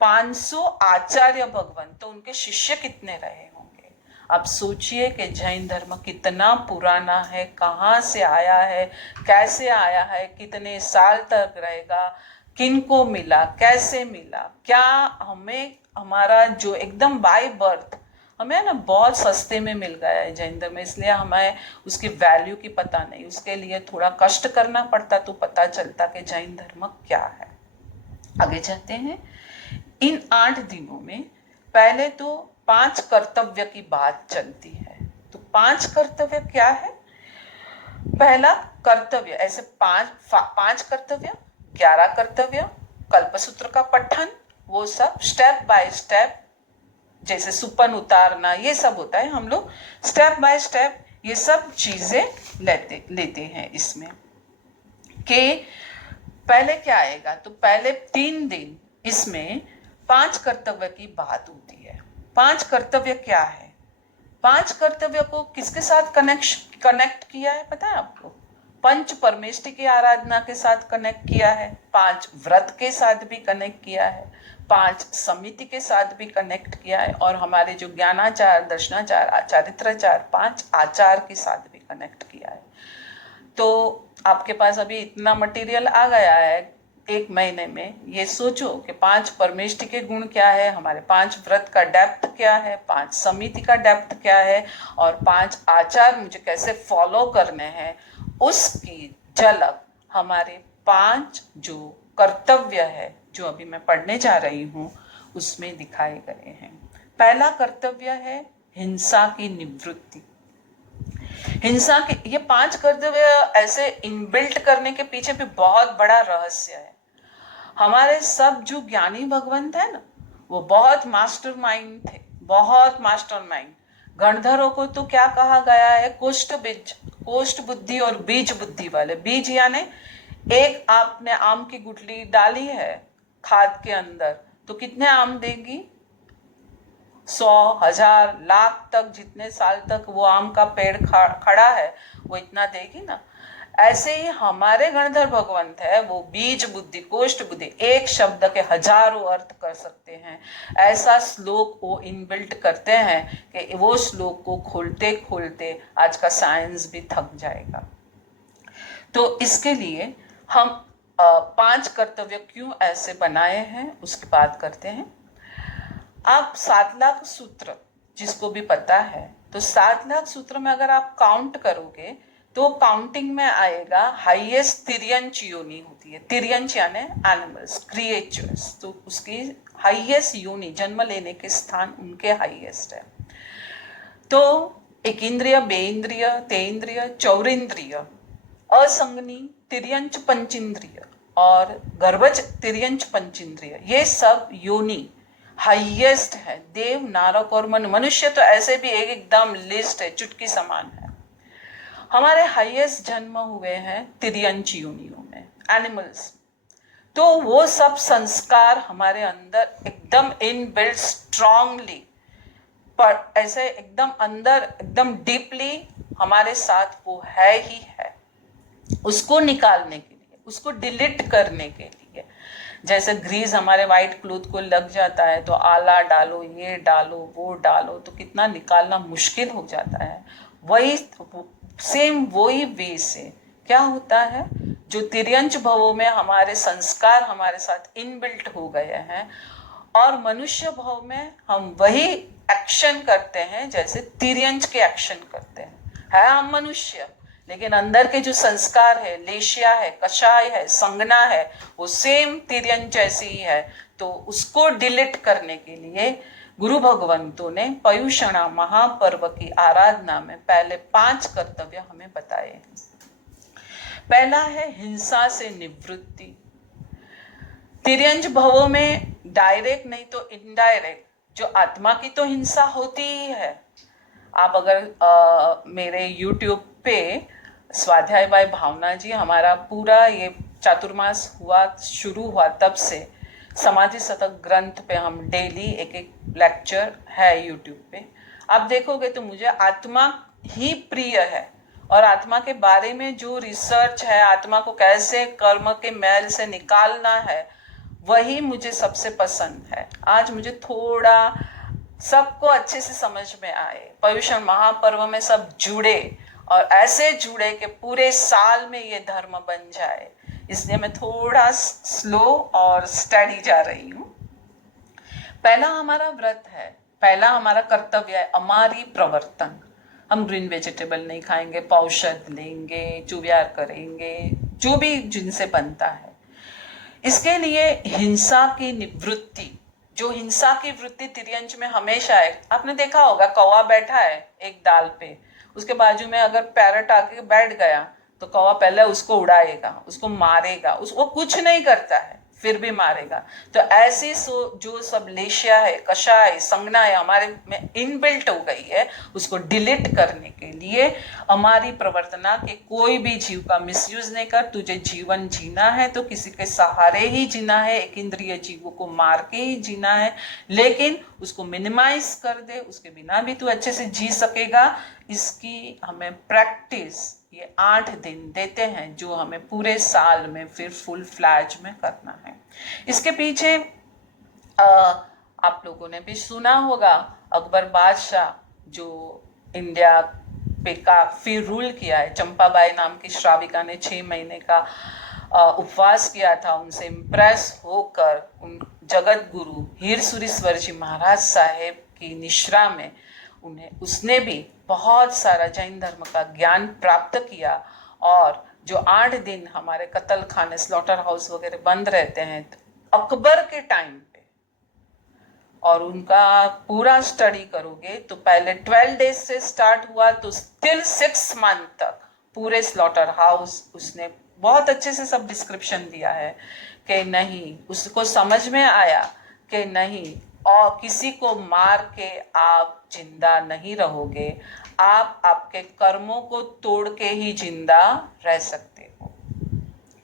500 आचार्य भगवंत, तो उनके शिष्य कितने रहे होंगे। आप सोचिए कि जैन धर्म कितना पुराना है, कहाँ से आया है, कैसे आया है, कितने साल तक रहेगा, किनको मिला, कैसे मिला, क्या हमें हमारा जो एकदम बाय बर्थ हमें ना बहुत सस्ते में मिल गया है जैन धर्म, इसलिए हमें उसकी वैल्यू की पता नहीं, उसके लिए थोड़ा कष्ट करना पड़ता तो पता चलता कि जैन धर्म क्या है। आगे चलते हैं। इन 8 दिनों में पहले तो 5 कर्तव्य की बात चलती है। तो 5 कर्तव्य क्या है? पहला कर्तव्य, ऐसे 5 कर्तव्य, 11 कर्तव्य, कल्पसूत्र का पठन, वो सब स्टेप बाय स्टेप, जैसे सुपन उतारना, ये सब होता है, हम लोग स्टेप बाय स्टेप ये सब चीजें लेते हैं इसमें। कि पहले क्या आएगा, तो पहले 3 दिन इसमें 5 कर्तव्य की बात होती है। 5 कर्तव्य क्या है? 5 कर्तव्य को किसके साथ कनेक्ट किया है पता है आपको? पंच परमेष्टि की आराधना के साथ कनेक्ट किया है, 5 व्रत के साथ भी कनेक्ट किया है, 5 समिति के साथ भी कनेक्ट किया है, और हमारे जो ज्ञानाचार, दर्शनाचार, चारित्राचार, 5 आचार के साथ भी कनेक्ट किया है। तो आपके पास अभी इतना मटेरियल आ गया है 1 महीने में। ये सोचो कि 5 परमेष्टि के गुण क्या है, हमारे 5 व्रत का डेप्थ क्या है, 5 समिति का डेप्थ क्या है, और 5 आचार मुझे कैसे फॉलो करने हैं, उसकी झलक हमारे 5 जो कर्तव्य है जो अभी मैं पढ़ने जा रही हूँ उसमें दिखाए गए हैं। पहला कर्तव्य है हिंसा की निवृत्ति। हिंसा के ये 5 कर्तव्य ऐसे इनबिल्ट करने के पीछे भी बहुत बड़ा रहस्य है। हमारे सब जो ज्ञानी भगवंत है ना, वो बहुत मास्टरमाइंड थे, बहुत मास्टरमाइंड। गणधरों को तो क्या कहा गया है? कोष्ठ बुद्धि और बीज बुद्धि वाले। बीज यानी एक आपने आम की गुठली डाली है खाद के अंदर, तो कितने आम देगी? 100, 1000, लाख तक, जितने साल तक वो आम का पेड़ खड़ा है वो इतना देगी ना। ऐसे ही हमारे गणधर भगवंत है, वो बीज बुद्धि, कोष्ठ बुद्धि, एक शब्द के हजारों अर्थ कर सकते हैं। ऐसा श्लोक वो इनबिल्ट करते हैं कि वो श्लोक को खोलते खोलते आज का साइंस भी थक जाएगा। तो इसके लिए हम 5 कर्तव्य क्यों ऐसे बनाए हैं उसकी बात करते हैं। आप 7 लाख सूत्र जिसको भी पता है, तो 7 लाख सूत्र में अगर आप काउंट करोगे तो काउंटिंग में आएगा हाईएस्ट तिर्यंच योनि होती है। तिर्यंच यानी एनिमल्स, क्रिएचर्स, तो उसकी हाईएस्ट योनि, जन्म लेने के स्थान उनके हाईएस्ट है। तो एक इंद्रिय, बेइंद्रिय, तेइंद्रिय, चौरिंद्रिय, असंगनी, तिर्यंच पंचेंद्रिय और गर्भज तिर्यंच पंचेंद्रिय, ये सब योनि हाईएस्ट है। देव, नारक और मनुष्य तो ऐसे भी एकदम लिस्ट है, चुटकी समान है। हमारे हाईएस्ट जन्म हुए हैं तिर्यंच योनियों में, एनिमल्स। तो वो सब संस्कार हमारे अंदर एकदम इनबिल्ट स्ट्रांगली, पर ऐसे एकदम अंदर, एकदम डीपली हमारे साथ वो है ही है। उसको निकालने के लिए, उसको डिलीट करने के लिए, जैसे ग्रीस हमारे वाइट क्लोथ को लग जाता है तो आला डालो, ये डालो, वो डालो, तो कितना निकालना मुश्किल हो जाता है। वही सेम वही वे से क्या होता है, जो तिर्यंच भवों में हमारे संस्कार हमारे साथ इनबिल्ट हो गए हैं, और मनुष्य भाव में हम वही एक्शन करते हैं जैसे तिर्यंच के एक्शन करते हैं। है हम मनुष्य, लेकिन अंदर के जो संस्कार है, लेशिया है, कषाय है, संगना है, वो सेम तिर्यंच जैसी ही है। तो उसको डिलीट करने के लिए गुरु भगवंतों ने पयुषणा महापर्व की आराधना में पहले 5 कर्तव्य हमें बताए हैं। पहला है हिंसा से निवृत्ति। तिर्यंच भवों में डायरेक्ट नहीं तो इनडायरेक्ट जो आत्मा की तो हिंसा होती ही है। आप अगर मेरे YouTube पे स्वाध्याय बाय भावना जी, हमारा पूरा ये चातुर्मास शुरू हुआ तब से समाधि शतक ग्रंथ पे हम डेली एक एक लेक्चर है YouTube पे, आप देखोगे तो मुझे आत्मा ही प्रिय है। और आत्मा के बारे में जो रिसर्च है, आत्मा को कैसे कर्म के मैल से निकालना है, वही मुझे सबसे पसंद है। आज मुझे थोड़ा सबको अच्छे से समझ में आए, पर्युषण महापर्व में सब जुड़े और ऐसे जुड़े कि पूरे साल में ये धर्म बन जाए, इसलिए मैं थोड़ा स्लो और स्टडी जा रही हूँ। पहला हमारा व्रत है, पहला हमारा कर्तव्य है हमारी प्रवर्तन। हम ग्रीन वेजिटेबल नहीं खाएंगे, पौषध लेंगे, चुव्यार करेंगे, जो भी जिनसे बनता है। इसके लिए हिंसा की निवृत्ति, जो हिंसा की वृत्ति तिर्यंच में हमेशा है। आपने देखा होगा कौवा बैठा है एक डाल पे, उसके बाजू में अगर पैरट आके बैठ गया तो कौवा पहले उसको उड़ाएगा, उसको मारेगा, वो कुछ नहीं करता है फिर भी मारेगा। तो ऐसी जो सब लेशिया है, कषाय, संगना है, हमारे में इनबिल्ट हो गई है, उसको डिलीट करने के लिए हमारी प्रवर्तना के कोई भी जीव का मिसयूज नहीं कर। तुझे जीवन जीना है तो किसी के सहारे ही जीना है, एक इंद्रिय जीवों को मार के ही जीना है, लेकिन उसको मिनिमाइज कर दे, उसके बिना भी तू अच्छे से जी सकेगा। इसकी हमें प्रैक्टिस ये 8 दिन देते हैं, जो हमें पूरे साल में फिर फुल फ्लैज में करना है। इसके पीछे आप लोगों ने भी सुना होगा, अकबर बादशाह जो इंडिया पे काफी रूल किया है, चंपाबाई नाम की श्राविका ने 6 महीने का उपवास किया था। उनसे इम्प्रेस होकर उन जगत गुरु हीर सुरीश्वर जी महाराज साहेब की निश्रा में उसने भी बहुत सारा जैन धर्म का ज्ञान प्राप्त किया। और जो 8 दिन हमारे कत्ल खाने, स्लॉटर हाउस वगैरह बंद रहते हैं, तो अकबर के टाइम पे, और उनका पूरा स्टडी करोगे तो पहले 12 डेज से स्टार्ट हुआ तो स्टिल 6 मंथ तक पूरे स्लॉटर हाउस उसने बहुत अच्छे से सब डिस्क्रिप्शन दिया है कि नहीं, उसको समझ में आया कि नहीं, और किसी को मार के आप जिंदा नहीं रहोगे, आप आपके कर्मों को तोड़ के ही जिंदा रह सकते हो।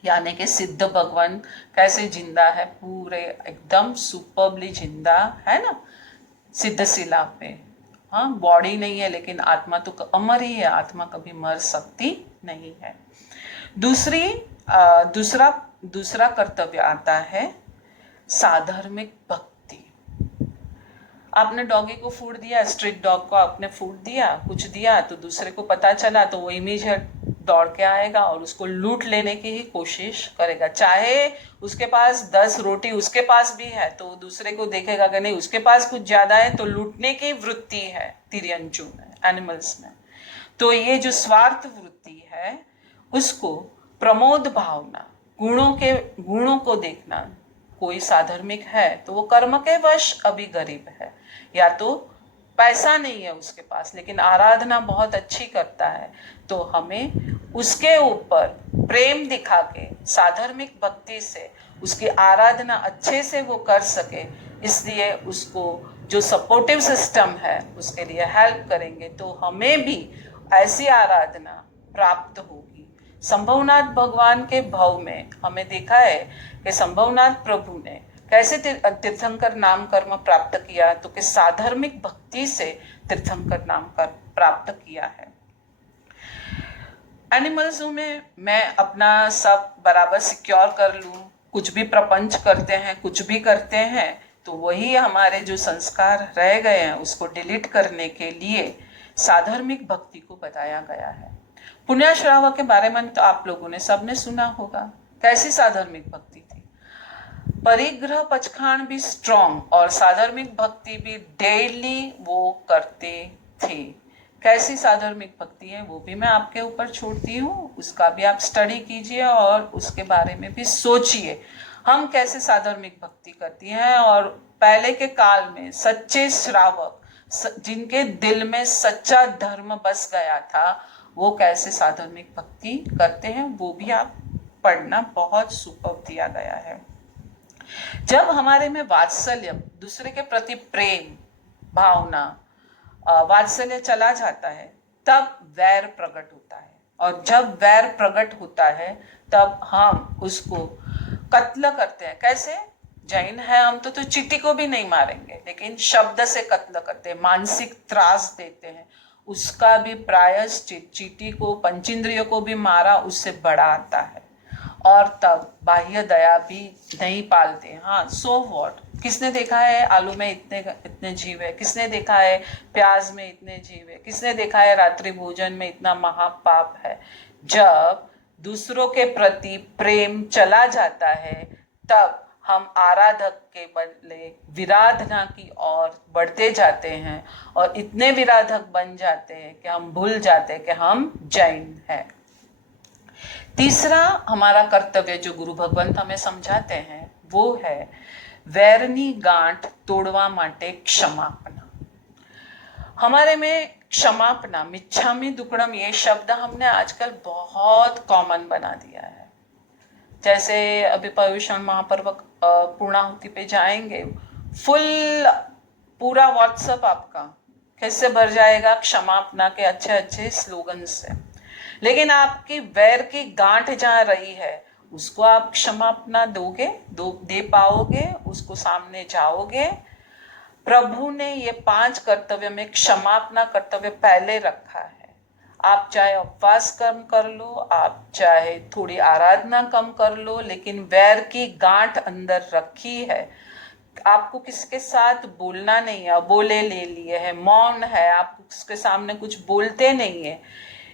यानी कि सिद्ध भगवान कैसे जिंदा है, पूरे एकदम सुपरबली जिंदा है ना, सिद्ध शिला पे। हाँ, बॉडी नहीं है लेकिन आत्मा तो अमर ही है, आत्मा कभी मर सकती नहीं है। दूसरा कर्तव्य आता है साधर्मिक भक्ति। आपने डॉगी को फूड दिया, स्ट्रीट डॉग को आपने फूड दिया, कुछ दिया, तो दूसरे को पता चला तो वो इमीडिएट दौड़ के आएगा और उसको लूट लेने की ही कोशिश करेगा। चाहे उसके पास 10 रोटी उसके पास भी है तो दूसरे को देखेगा कि नहीं, उसके पास कुछ ज्यादा है, तो लूटने की वृत्ति है तिर्यंचु में, एनिमल्स में। तो ये जो स्वार्थ वृत्ति है, उसको प्रमोद भावना, गुणों को देखना। कोई साधर्मिक है तो वो कर्म के वश अभी गरीब है, या तो पैसा नहीं है उसके पास लेकिन आराधना बहुत अच्छी करता है, तो हमें उसके ऊपर प्रेम दिखा के साधर्मिक भक्ति से उसकी आराधना अच्छे से वो कर सके, इसलिए उसको जो सपोर्टिव सिस्टम है उसके लिए हेल्प करेंगे, तो हमें भी ऐसी आराधना प्राप्त होगी। संभवनाथ भगवान के भव में हमें देखा है कि संभवनाथ प्रभु ने कैसे तीर्थंकर नाम कर्म प्राप्त किया, तो कि साधर्मिक भक्ति से तीर्थंकर नाम कर्म प्राप्त किया है। एनिमल्स में मैं अपना सब बराबर सिक्योर कर लूं, कुछ भी प्रपंच करते हैं, कुछ भी करते हैं, तो वही हमारे जो संस्कार रह गए हैं उसको डिलीट करने के लिए साधर्मिक भक्ति को बताया गया है। पुण्यश्रावा के बारे में तो आप लोगों ने सबने सुना होगा, कैसी साधर्मिक भक्ति थी। परिग्रह पचखान भी स्ट्रॉन्ग और साधर्मिक भक्ति भी डेली वो करते थे। कैसी साधर्मिक भक्ति है वो भी मैं आपके ऊपर छोड़ती हूँ, उसका भी आप स्टडी कीजिए और उसके बारे में भी सोचिए हम कैसे साधर्मिक भक्ति करती हैं। और पहले के काल में सच्चे श्रावक जिनके दिल में सच्चा धर्म बस गया था वो कैसे साधर्मिक भक्ति करते हैं वो भी आप पढ़ना, बहुत सुपर दिया गया है। जब हमारे में वात्सल्य, दूसरे के प्रति प्रेम भावना, वात्सल्य चला जाता है तब वैर प्रकट होता है, और जब वैर प्रकट होता है तब हम उसको कत्ल करते हैं। कैसे? जैन है हम तो चींटी को भी नहीं मारेंगे, लेकिन शब्द से कत्ल करते हैं, मानसिक त्रास देते हैं, उसका भी प्रायश्चित, चींटी को, पंचेंद्रियों को भी मारा उससे बड़ा आता है। और तब बाह्य दया भी नहीं पालते। हाँ, सो व्हाट, किसने देखा है आलू में इतने इतने जीव है, किसने देखा है प्याज में इतने जीव है, किसने देखा है रात्रि भोजन में इतना महापाप है। जब दूसरों के प्रति प्रेम चला जाता है तब हम आराधक के बदले विराधना की ओर बढ़ते जाते हैं और इतने विराधक बन जाते हैं कि हम भूल जाते हैं कि हम जैन हैं। तीसरा हमारा कर्तव्य जो गुरु भगवंत हमें समझाते हैं वो है वैरनी गांठ तोड़वा माटे क्षमापना। हमारे में क्षमापना, मिच्छामी दुक्कड़म, ये शब्द हमने आजकल बहुत कॉमन बना दिया है। जैसे अभी पर्युषण महापर्व पूर्णाहुति पे जाएंगे, फुल पूरा व्हाट्सएप आपका कैसे भर जाएगा क्षमापना के अच्छे अच्छे स्लोगन से। लेकिन आपकी वैर की गांठ जहाँ रही है उसको आप क्षमापना दे पाओगे, उसको सामने जाओगे। प्रभु ने ये 5 कर्तव्य में क्षमापना कर्तव्य पहले रखा है। आप चाहे उपवास कम कर लो, आप चाहे थोड़ी आराधना कम कर लो, लेकिन वैर की गांठ अंदर रखी है। आपको किसके साथ बोलना नहीं है, बोले ले लिए है, मौन है, आप उसके सामने कुछ बोलते नहीं है।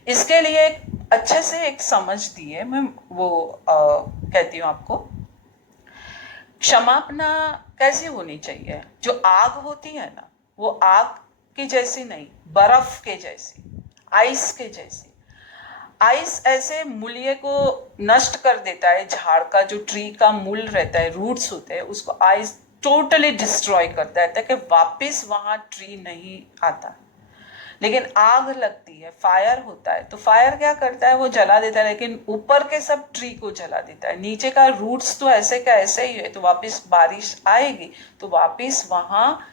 इसके लिए अच्छे से एक समझ दी है, मैं वो कहती हूँ आपको। क्षमापना कैसी होनी चाहिए? जो आग होती है ना, वो आग की जैसी नहीं, बर्फ के जैसी, आइस के जैसी। आइस ऐसे मूल्य को नष्ट कर देता है, झाड़ का जो ट्री का मूल रहता है, रूट्स होते हैं, उसको आइस टोटली डिस्ट्रॉय करता है ताकि वापस वहां ट्री नहीं आता। लेकिन आग लगती है, फायर होता है, तो फायर क्या करता है, वो जला देता है, लेकिन ऊपर के सब ट्री को जला देता है। नीचे का रूट्स तो ऐसे का ऐसे ही है, तो वापस बारिश आएगी तो वापस वहाँ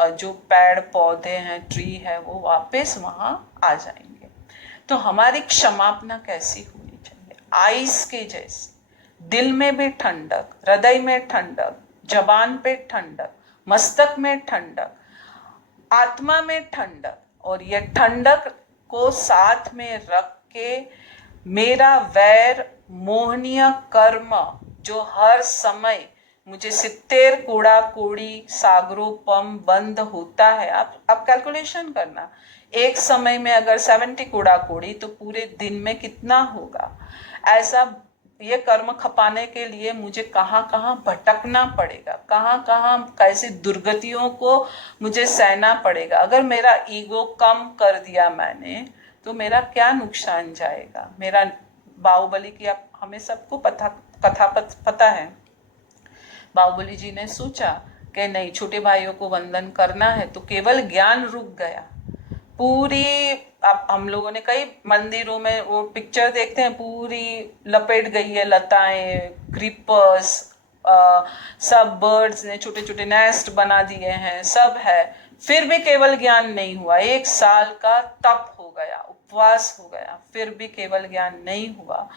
जो पेड़ पौधे हैं, ट्री है, वो वापस वहाँ आ जाएंगे। तो हमारी क्षमापना कैसी होनी चाहिए? आइस के जैसी, दिल में भी ठंडक, हृदय में ठंडक, जबान पे ठंडक, मस्तक में ठंडक, आत्मा में ठंडक। और ये ठंडक को साथ में रख के मेरा वैर मोहनीय कर्म जो हर समय मुझे 70 कूड़ा कूड़ी सागरोपम बंद होता है। आप कैलकुलेशन करना, एक समय में अगर 70 कूड़ा कूड़ी तो पूरे दिन में कितना होगा। ऐसा ये कर्म खपाने के लिए मुझे कहाँ कहाँ भटकना पड़ेगा, कहाँ कहाँ कैसी दुर्गतियों को मुझे सहना पड़ेगा। अगर मेरा ईगो कम कर दिया मैंने तो मेरा क्या नुकसान जाएगा। मेरा बाहुबली की आप हमें सबको कथा पता है। बाहुबली जी ने सोचा कि नहीं, छोटे भाइयों को वंदन करना है, तो केवल ज्ञान रुक गया। पूरी अब हम लोगों ने कई मंदिरों में वो पिक्चर देखते हैं, पूरी लपेट गई है लताएं, क्रीपर्स, सब बर्ड्स ने छोटे छोटे नेस्ट बना दिए हैं, सब है, फिर भी केवल ज्ञान नहीं हुआ। 1 साल का तप हो गया, उपवास हो गया, फिर भी केवल ज्ञान नहीं हुआ।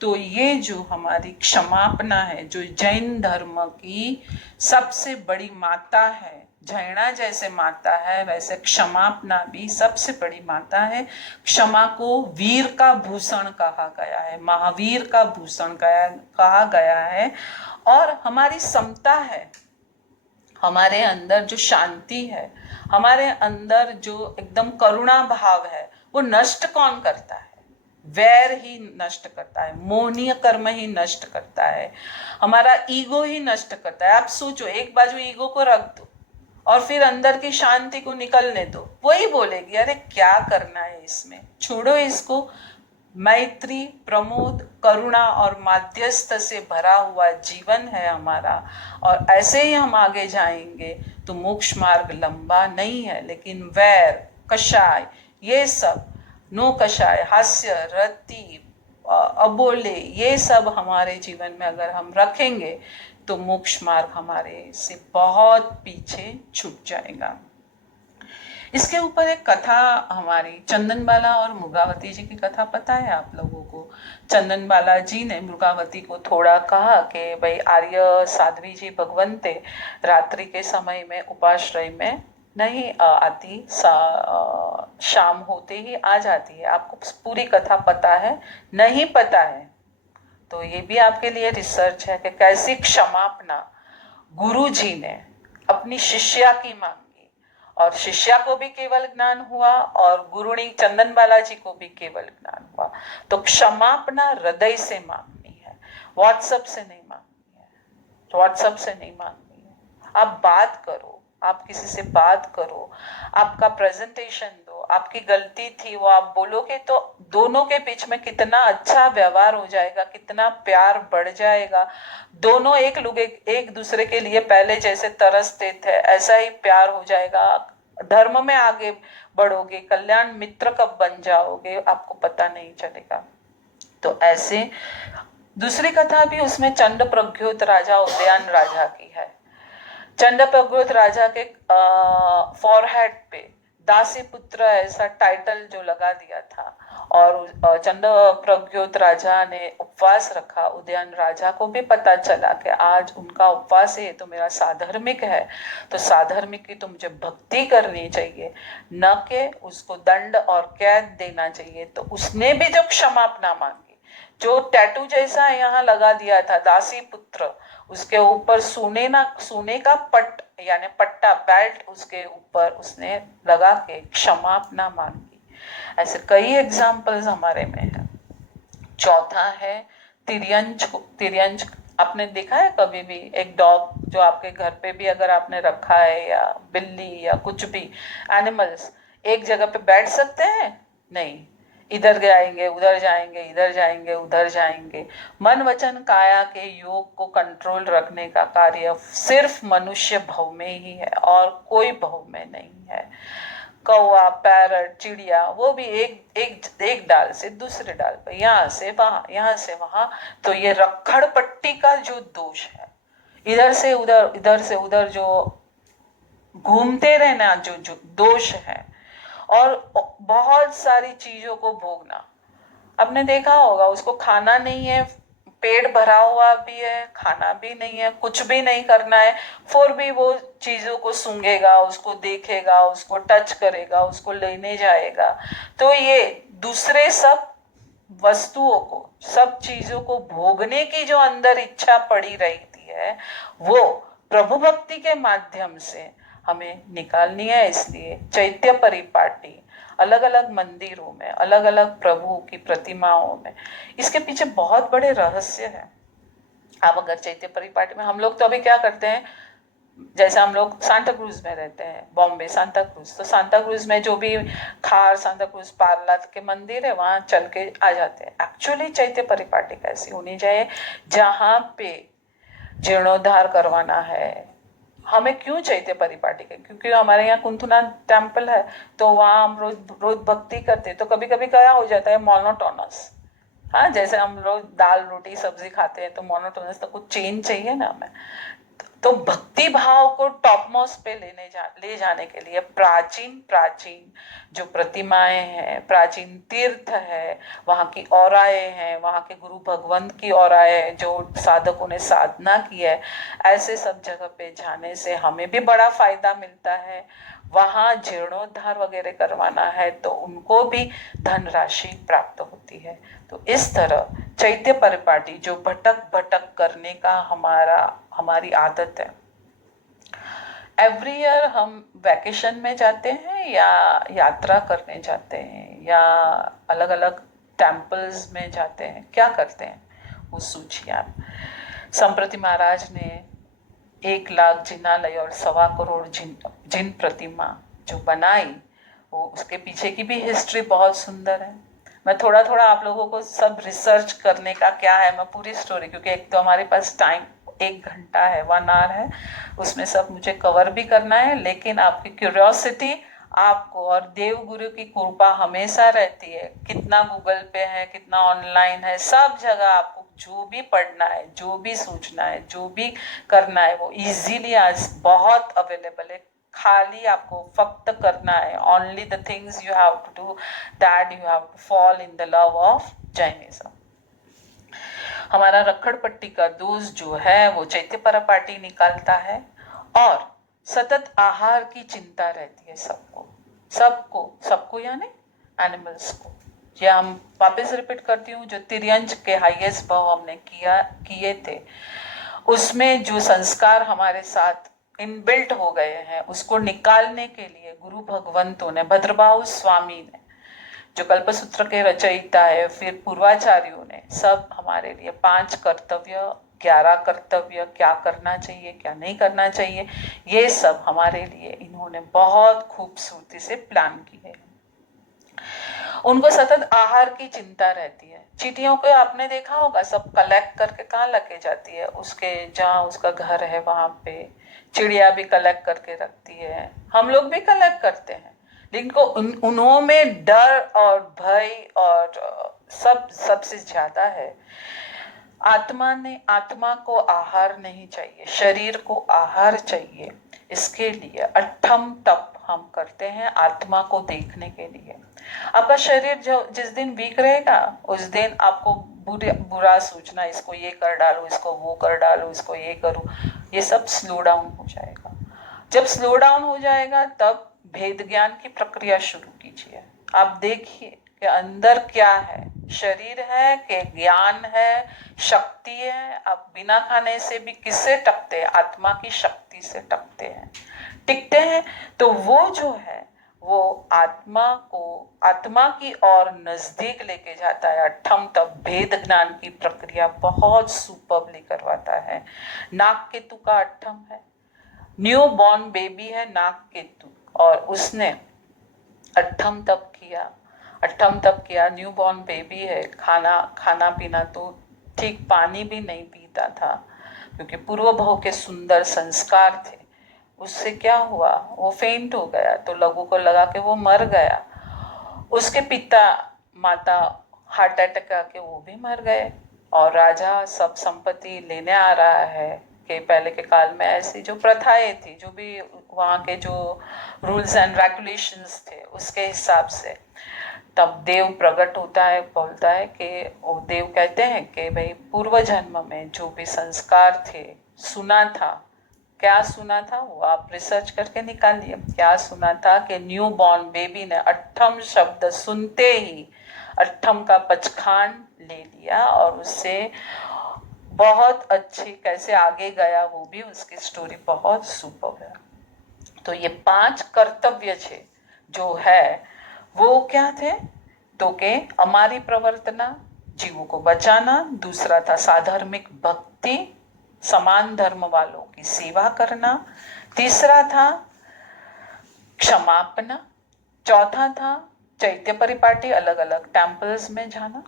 तो ये जो हमारी क्षमापना है, जो जैन धर्म की सबसे बड़ी माता है, जैना जैसे माता है वैसे क्षमापना भी सबसे बड़ी माता है। क्षमा को वीर का भूषण कहा गया है, महावीर का भूषण कहा गया है। और हमारी समता है, हमारे अंदर जो शांति है, हमारे अंदर जो एकदम करुणा भाव है, वो नष्ट कौन करता है? वैर ही नष्ट करता है, मोहनीय कर्म ही नष्ट करता है, हमारा ईगो ही नष्ट करता है। आप सोचो, एक बाजू ईगो को रख दो और फिर अंदर की शांति को निकलने दो, वही बोलेगी अरे क्या करना है इसमें, छोड़ो इसको। मैत्री, प्रमोद, करुणा और माध्यस्थ से भरा हुआ जीवन है हमारा, और ऐसे ही हम आगे जाएंगे तो मोक्ष मार्ग लंबा नहीं है, लेकिन वैर, कषाय, ये सब, नो कषाय, हास्य, रति, अबोले, ये सब हमारे जीवन में अगर हम रखेंगे तो मोक्ष मार्ग हमारे से बहुत पीछे छूट जाएगा। इसके ऊपर एक कथा, हमारी चंदनबाला और मृगावती जी की कथा पता है आप लोगों को। चंदनबाला जी ने मृगावती को थोड़ा कहा कि भाई आर्य साध्वी जी भगवंते रात्रि के समय में उपाश्रय में नहीं आती, शाम होते ही आ जाती है। आपको पूरी कथा पता है? नहीं पता है तो ये भी आपके लिए रिसर्च है कि कैसी क्षमापना गुरु जी ने अपनी शिष्या की मांगी, और शिष्या को भी केवल ज्ञान हुआ और गुरुणी चंदन बाला जी को भी केवल ज्ञान हुआ। तो क्षमापना हृदय से मांगनी है, व्हाट्सएप से नहीं मांगनी है, व्हाट्सएप से नहीं मांगनी है। आप बात करो, आप किसी से बात करो, आपका प्रेजेंटेशन दो, आपकी गलती थी वो आप बोलोगे तो दोनों के बीच में कितना अच्छा व्यवहार हो जाएगा, कितना प्यार बढ़ जाएगा। दोनों एक दूसरे के लिए पहले जैसे तरसते थे ऐसा ही प्यार हो जाएगा। धर्म में आगे बढ़ोगे, कल्याण मित्र कब बन जाओगे आपको पता नहीं चलेगा। तो ऐसे दूसरी कथा भी उसमें चंड प्रज्ञोत राजा उदयन राजा की है। चंड प्रज्ञोत राजा के फॉरहेड पे दासी पुत्र ऐसा टाइटल जो लगा दिया था, और चंड प्रज्ञोत राजा ने उपवास रखा। उदयन राजा को भी पता चला कि आज उनका उपवास है तो मेरा साधर्मिक है, तो साधर्मिक की तो मुझे भक्ति करनी चाहिए, न कि उसको दंड और कैद देना चाहिए। तो उसने भी जो क्षमापना मांगी, जो टैटू जैसा यहाँ लगा दिया था दासी पुत्र, उसके ऊपर सोने का पट यानी पट्टा बेल्ट उसके ऊपर उसने लगा के क्षमापना मांगी। ऐसे कई एग्जाम्पल्स हमारे में है। चौथा है तिर्यंज। आपने देखा है कभी भी एक डॉग जो आपके घर पे भी अगर आपने रखा है, या बिल्ली या कुछ भी एनिमल्स, एक जगह पे बैठ सकते हैं? नहीं, इधर जाएंगे उधर जाएंगे, इधर जाएंगे उधर जाएंगे। मन वचन काया के योग को कंट्रोल रखने का कार्य सिर्फ मनुष्य भव में ही है और कोई भव में नहीं है। कौवा, पैरट, चिड़िया, वो भी एक एक एक डाल से दूसरे डाल पर, यहाँ से वहां, यहाँ से वहां। तो ये रखड़ पट्टी का जो दोष है, इधर से उधर, इधर से उधर जो घूमते रहना जो दोष है, और बहुत सारी चीजों को भोगना। आपने देखा होगा, उसको खाना नहीं है, पेट भरा हुआ भी है, खाना भी नहीं है, कुछ भी नहीं करना है, फिर भी वो चीजों को सूंघेगा, उसको देखेगा, उसको टच करेगा, उसको लेने जाएगा। तो ये दूसरे सब वस्तुओं को, सब चीजों को भोगने की जो अंदर इच्छा पड़ी रहती है, वो प्रभु भक्ति के माध्यम से हमें निकालनी है। इसलिए चैत्य परिपाटी अलग अलग मंदिरों में, अलग अलग प्रभु की प्रतिमाओं में, इसके पीछे बहुत बड़े रहस्य है। आप अगर चैत्य परिपाटी में, हम लोग तो अभी क्या करते हैं, जैसे हम लोग सांता क्रूज में रहते हैं, बॉम्बे सांता क्रूज, तो सांता क्रूज में जो भी खार सांता क्रूज पार्ला के मंदिर है वहां चल के आ जाते हैं। एक्चुअली चैत्य परिपाटी कैसी होनी चाहिए, जहाँ पे जीर्णोद्धार करवाना है। हमें क्यों चैत्य परिपाटी के, क्योंकि हमारे यहाँ कुंथुनाथ टेम्पल है, तो वहाँ हम रोज रोज भक्ति करते हैं। तो कभी कभी क्या हो जाता है, मोनोटोनस। हाँ, जैसे हम लोग दाल रोटी सब्जी खाते हैं तो मोनोटोनस, तो कुछ चेंज चाहिए ना हमें। तो भक्ति भाव को टॉप मोस्ट पे ले जाने के लिए प्राचीन प्राचीन जो प्रतिमाएं हैं, प्राचीन तीर्थ है, वहाँ की औराएं हैं, वहाँ के गुरु भगवंत की औराएं हैं, जो साधकों ने साधना की है, ऐसे सब जगह पे जाने से हमें भी बड़ा फायदा मिलता है। वहाँ जीर्णोद्धार वगैरह करवाना है तो उनको भी धनराशि प्राप्त होती है। तो इस तरह चैत्य परिपाटी जो भटक भटक करने का हमारी आदत है। एवरी ईयर हम वैकेशन में जाते हैं या यात्रा करने जाते हैं या अलग अलग टेम्पल्स में जाते हैं, क्या करते हैं वो सोचिए आप। संप्रति महाराज ने 1 लाख जिनालय और 1.25 करोड़ जिन प्रतिमा जो बनाई, वो उसके पीछे की भी हिस्ट्री बहुत सुंदर है। मैं थोड़ा थोड़ा आप लोगों को सब रिसर्च करने का क्या है, मैं पूरी स्टोरी, क्योंकि एक तो हमारे पास टाइम 1 घंटा है, 1 आवर है, उसमें सब मुझे कवर भी करना है। लेकिन आपकी क्यूरियोसिटी आपको और देव गुरु की कृपा हमेशा रहती है। कितना गूगल पे है, कितना ऑनलाइन है, सब जगह आपको जो भी पढ़ना है, जो भी सोचना है, जो भी करना है, वो इजीली आज बहुत अवेलेबल है। खाली आपको फक्त करना है, only the things you have to do that you have to fall in the love of Jainism. हमारा रखड़ पट्टी का दोस्त जो है वो चैत्य परपाटी निकालता है, और सतत आहार की चिंता रहती है सबको, सबको सबको यानी एनिमल्स को। ये हम वापस रिपीट करती हूँ, जो तिर्यंज के हाईएस्ट भाव हमने किए थे, उसमें जो संस्कार हमारे साथ इनबिल्ट हो गए हैं, उसको निकालने के लिए गुरु भगवंतों ने, भद्रबाहु स्वामी ने, जो कल्पसूत्र के रचयिता है, फिर पूर्वाचार्यों ने, सब हमारे लिए 5 कर्तव्य, 11 कर्तव्य, क्या करना चाहिए क्या नहीं करना चाहिए, ये सब हमारे लिए इन्होंने बहुत खूबसूरती से प्लान किए हैं। उनको सतत आहार की चिंता रहती है। चींटियों को आपने देखा होगा, सब कलेक्ट करके कहाँ लेके जाती है, उसके जहाँ उसका घर है वहां पे। चिड़िया भी कलेक्ट करके रखती है, हम लोग भी कलेक्ट करते हैं, लेकिन को उन्हों में डर और भय और सबसे ज्यादा है। आत्मा को आहार नहीं चाहिए, शरीर को आहार चाहिए। इसके लिए अट्ठम तप हम करते हैं, आत्मा को देखने के लिए। आपका शरीर जो जिस दिन वीक रहेगा, उस दिन आपको बुरा सोचना, इसको ये कर डालो, इसको वो कर डालो, इसको ये करो, ये सब स्लो डाउन हो जाएगा। जब स्लो डाउन हो जाएगा तब भेद ज्ञान की प्रक्रिया शुरू कीजिए। आप देखिए कि अंदर क्या है, शरीर है कि ज्ञान है, शक्ति है। आप बिना खाने से भी किससे टकते हैं? आत्मा की शक्ति से टकते हैं, टिकते हैं। तो वो जो है वो आत्मा की ओर नजदीक लेके जाता है। अट्ठम तप भेद ज्ञान की प्रक्रिया बहुत सुपर्बली करवाता है। नाग केतु का अट्ठम है, न्यू बॉर्न बेबी है नाग केतु, और उसने अट्ठम तप किया, न्यू बॉर्न बेबी है। खाना पीना तो ठीक, पानी भी नहीं पीता था, क्योंकि पूर्व भाव के सुंदर संस्कार थे। उससे क्या हुआ, वो फेंट हो गया, तो लोगों को लगा कि वो मर गया। उसके पिता माता हार्ट अटैक आके वो भी मर गए, और राजा सब संपत्ति लेने आ रहा है। कि पहले के काल में ऐसी जो प्रथाएं थी, जो भी वहाँ के जो रूल्स एंड रेगुलेशंस थे, उसके हिसाब से तब देव प्रकट होता है, बोलता है कि वो देव कहते हैं कि भाई पूर्व जन्म में जो भी संस्कार थे, सुना था, क्या सुना था वो आप रिसर्च करके निकालिए। क्या सुना था कि न्यू बॉर्न बेबी ने अट्ठम शब्द सुनते ही अट्ठम का पचखान ले लिया, और उससे बहुत अच्छी कैसे आगे गया, वो भी उसकी स्टोरी बहुत सुपर है। तो ये 5 कर्तव्य थे जो है वो क्या थे, तो के हमारी प्रवर्तना, जीवों को बचाना। दूसरा था साधर्मिक भक्ति, समान धर्म वालों की सेवा करना। तीसरा था क्षमापना। चौथा था चैत्य परिपाटी, अलग अलग टेम्पल्स में जाना।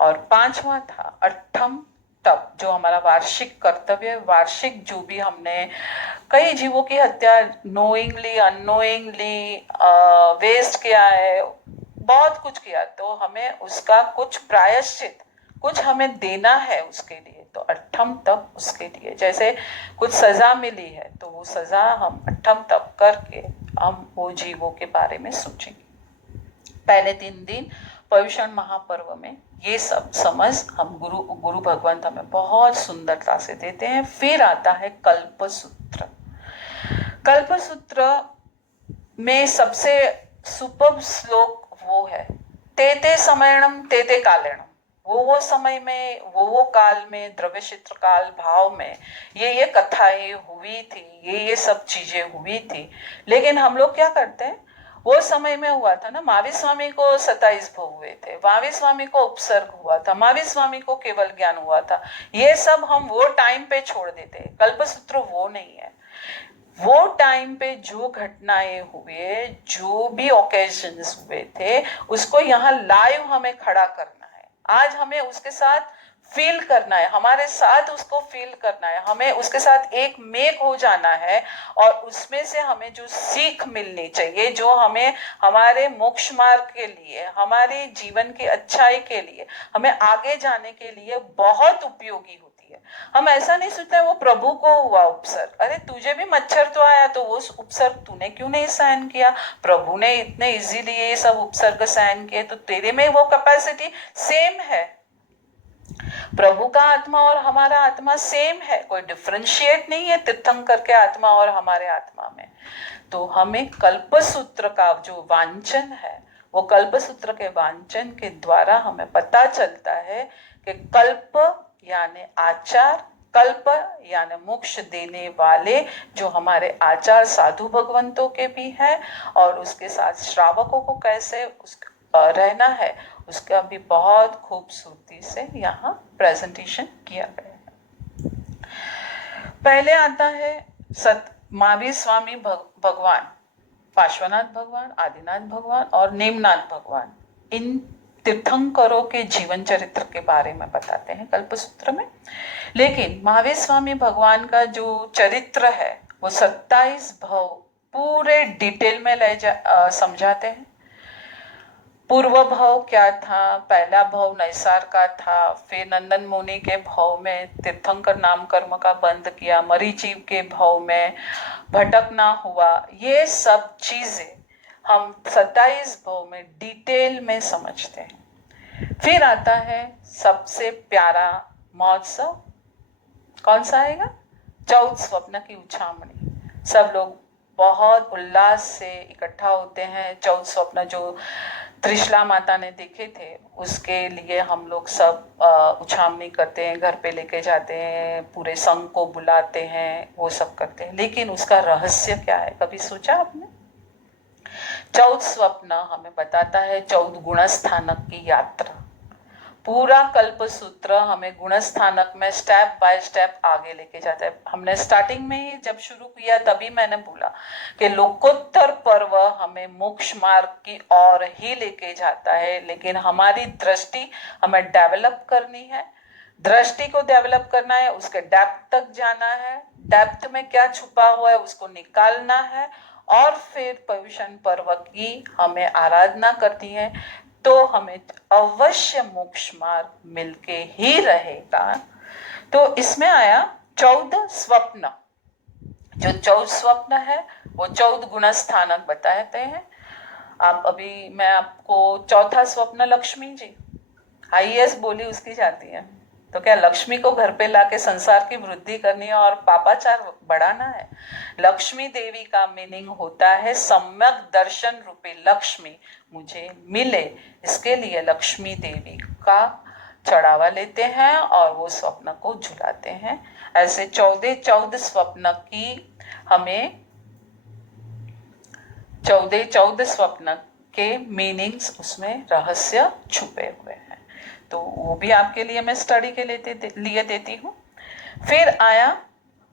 और 5वां था अट्ठम तप, जो हमारा वार्षिक कर्तव्य, वार्षिक जो भी हमने कई जीवों की हत्या नोइंगली अननोइंगली वेस्ट किया है, बहुत कुछ किया, तो हमें उसका कुछ प्रायश्चित, कुछ हमें देना है उसके लिए। तो अट्ठम तप उसके लिए, जैसे कुछ सजा मिली है तो वो सजा हम अट्ठम तप करके हम वो जीवों के बारे में सोचेंगे। पहले 3 दिन पर्युषण महापर्व में ये सब समझ हम गुरु भगवंत हमें बहुत सुंदरता से देते हैं। फिर आता है कल्पसूत्र। कल्पसूत्र में सबसे सुपर श्लोक वो है, तेते समयणम तेते कालेणम। वो समय में, वो काल में, द्रव्य क्षेत्र काल भाव में ये कथाएं हुई थी, ये सब चीजें हुई थी। लेकिन हम लोग क्या करते हैं, वो समय में हुआ था ना। महावीर स्वामी को 27 भोग हुए थे, महावीर स्वामी को उपसर्ग हुआ था, महावीर स्वामी को केवल ज्ञान हुआ था। ये सब हम वो टाइम पे छोड़ देते। कल्पसूत्र वो नहीं है। वो टाइम पे जो घटनाएं हुए, जो भी ओकेजन्स हुए थे, उसको यहाँ लाइव हमें खड़ा करना है। आज हमें उसके साथ फील करना है, हमारे साथ उसको फील करना है, हमें उसके साथ एक मेक हो जाना है। और उसमें से हमें जो सीख मिलनी चाहिए, जो हमें हमारे मोक्ष मार्ग के लिए, हमारे जीवन की अच्छाई के लिए, हमें आगे जाने के लिए बहुत उपयोगी होती है। हम ऐसा नहीं सोचते वो प्रभु को हुआ उपसर्ग, अरे तुझे भी मच्छर तो आया, तो वो उपसर्ग तूने क्यों नहीं सहन किया? प्रभु ने इतने इजीली ये सब उपसर्ग सहन किए, तो तेरे में वो कैपेसिटी सेम है। प्रभु का आत्मा और हमारा आत्मा सेम है, कोई डिफरेंशिएट नहीं है तीर्थंकर के आत्मा और हमारे आत्मा में। तो हमें कल्पसूत्र का जो वांचन है, वो कल्पसूत्र के वांचन के द्वारा हमें पता चलता है कि कल्प यानी आचार, कल्प यानी मोक्ष देने वाले जो हमारे आचार साधु भगवंतों के भी हैं, और उसके साथ श्रावकों को कैसे रहना है, उसका भी बहुत खूबसूरती से यहाँ प्रेजेंटेशन किया गया है। पहले आता है महावीर स्वामी भगवान, पार्श्वनाथ भगवान, आदिनाथ भगवान और नेमनाथ भगवान। इन तीर्थंकरों के जीवन चरित्र के बारे में बताते हैं कल्पसूत्र में। लेकिन महावीर स्वामी भगवान का जो चरित्र है वो 27 भव पूरे डिटेल में समझाते हैं। पूर्व भाव क्या था, पहला भाव नैसार का था, फिर नंदन मुनि के भाव में तीर्थंकर नाम कर्म का बंद किया, मरीचि के भाव में भटकना हुआ। ये सब चीजें हम 27 भाव में डिटेल में समझते हैं। फिर आता है सबसे प्यारा महोत्सव, कौन सा आएगा? 14 स्वप्न की उछामणी। सब लोग बहुत उल्लास से इकट्ठा होते हैं। 14 स्वप्न जो त्रिशला माता ने देखे थे, उसके लिए हम लोग सब उछामनी करते हैं, घर पे लेके जाते हैं, पूरे संघ को बुलाते हैं, वो सब करते हैं। लेकिन उसका रहस्य क्या है, कभी सोचा आपने? 14 स्वप्न हमें बताता है 14 गुणस्थानक की यात्रा। पूरा कल्पसूत्र हमें गुणस्थानक में स्टेप बाय स्टेप आगे लेके जाता है। हमने स्टार्टिंग में ही जब शुरू किया तभी मैंने बोला कि लोकोत्तर पर्व हमें मोक्ष मार्ग की ओर ही लेके जाता है, लेकिन हमारी दृष्टि हमें डेवलप करनी है। दृष्टि को डेवलप करना है, उसके डेप्थ तक जाना है, डेप्थ में क्या छुपा हुआ है उसको निकालना है, और फिर पर्युषण पर्व की हमें आराधना करती है, तो हमें अवश्य मोक्ष मार्ग मिलके ही रहेगा। तो इसमें आया 14 स्वप्न। जो 14 स्वप्न है वो 14 गुणस्थानक बताते हैं। आप अभी मैं आपको चौथा स्वप्न लक्ष्मी जी, हाईएस्ट बोली उसकी जाती है, तो क्या लक्ष्मी को घर पे लाके संसार की वृद्धि करनी है और पापाचार बढ़ाना है? लक्ष्मी देवी का मीनिंग होता है सम्यक दर्शन रूपी लक्ष्मी मुझे मिले, इसके लिए लक्ष्मी देवी का चढ़ावा लेते हैं और वो स्वप्न को झुलाते हैं। ऐसे 14 स्वप्न की हमें 14 स्वप्न के मीनिंग्स, उसमें रहस्य छुपे हुए हैं। तो वो भी आपके लिए मैं स्टडी के लिए देती हूँ। फिर आया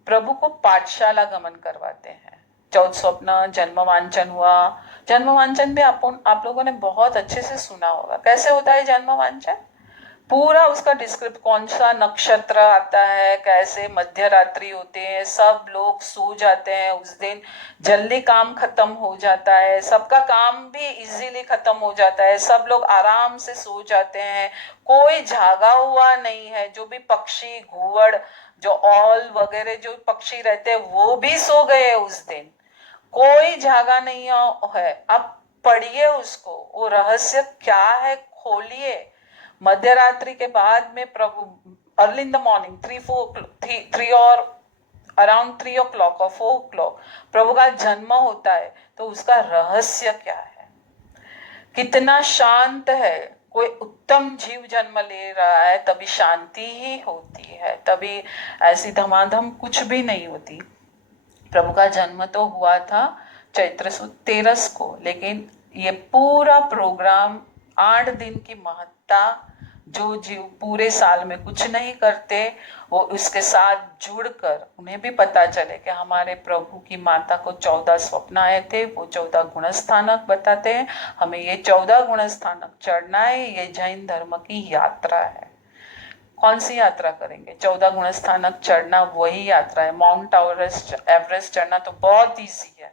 प्रभु को पाठशाला गमन करवाते हैं। 14 स्वप्न, जन्म वांचन हुआ। जन्म वांचन भी आप लोगों ने बहुत अच्छे से सुना होगा। कैसे होता है जन्म वांचन? पूरा उसका डिस्क्रिप्ट, कौन सा नक्षत्र आता है, कैसे मध्य रात्रि होते हैं, सब लोग सो जाते हैं उस दिन, जल्दी काम खत्म हो जाता है, सबका काम भी इजीली खत्म हो जाता है, सब लोग आराम से सो जाते हैं, कोई जागा हुआ नहीं है। जो भी पक्षी, घुवड़, जो औल वगैरह जो पक्षी रहते हैं वो भी सो गए उस दिन, कोई जागा नहीं है। अब पढ़िए उसको, वो रहस्य क्या है खोलिए। मध्य रात्रि के बाद में प्रभु अर्ली इन द मॉर्निंग 3 और अराउंड 3 o'clock और 4 o'clock प्रभु का जन्म होता है। तो उसका रहस्य क्या है, कितना शांत है। कोई उत्तम जीव जन्म ले रहा है तभी शांति ही होती है, तभी ऐसी धमाधम कुछ भी नहीं होती। प्रभु का जन्म तो हुआ था चैत्र सुद 13 को। लेकिन ये पूरा प्रोग्राम 8 दिन की महत्ता, जो जीव पूरे साल में कुछ नहीं करते वो उसके साथ जुड़कर उन्हें भी पता चले कि हमारे प्रभु की माता को 14 स्वप्न आए थे, वो 14 गुणस्थानक बताते हैं, हमें ये 14 गुणस्थानक चढ़ना है। ये जैन धर्म की यात्रा है। कौन सी यात्रा करेंगे? 14 गुणस्थानक चढ़ना वही यात्रा है। माउंट एवरेस्ट चढ़ना तो बहुत ईजी है,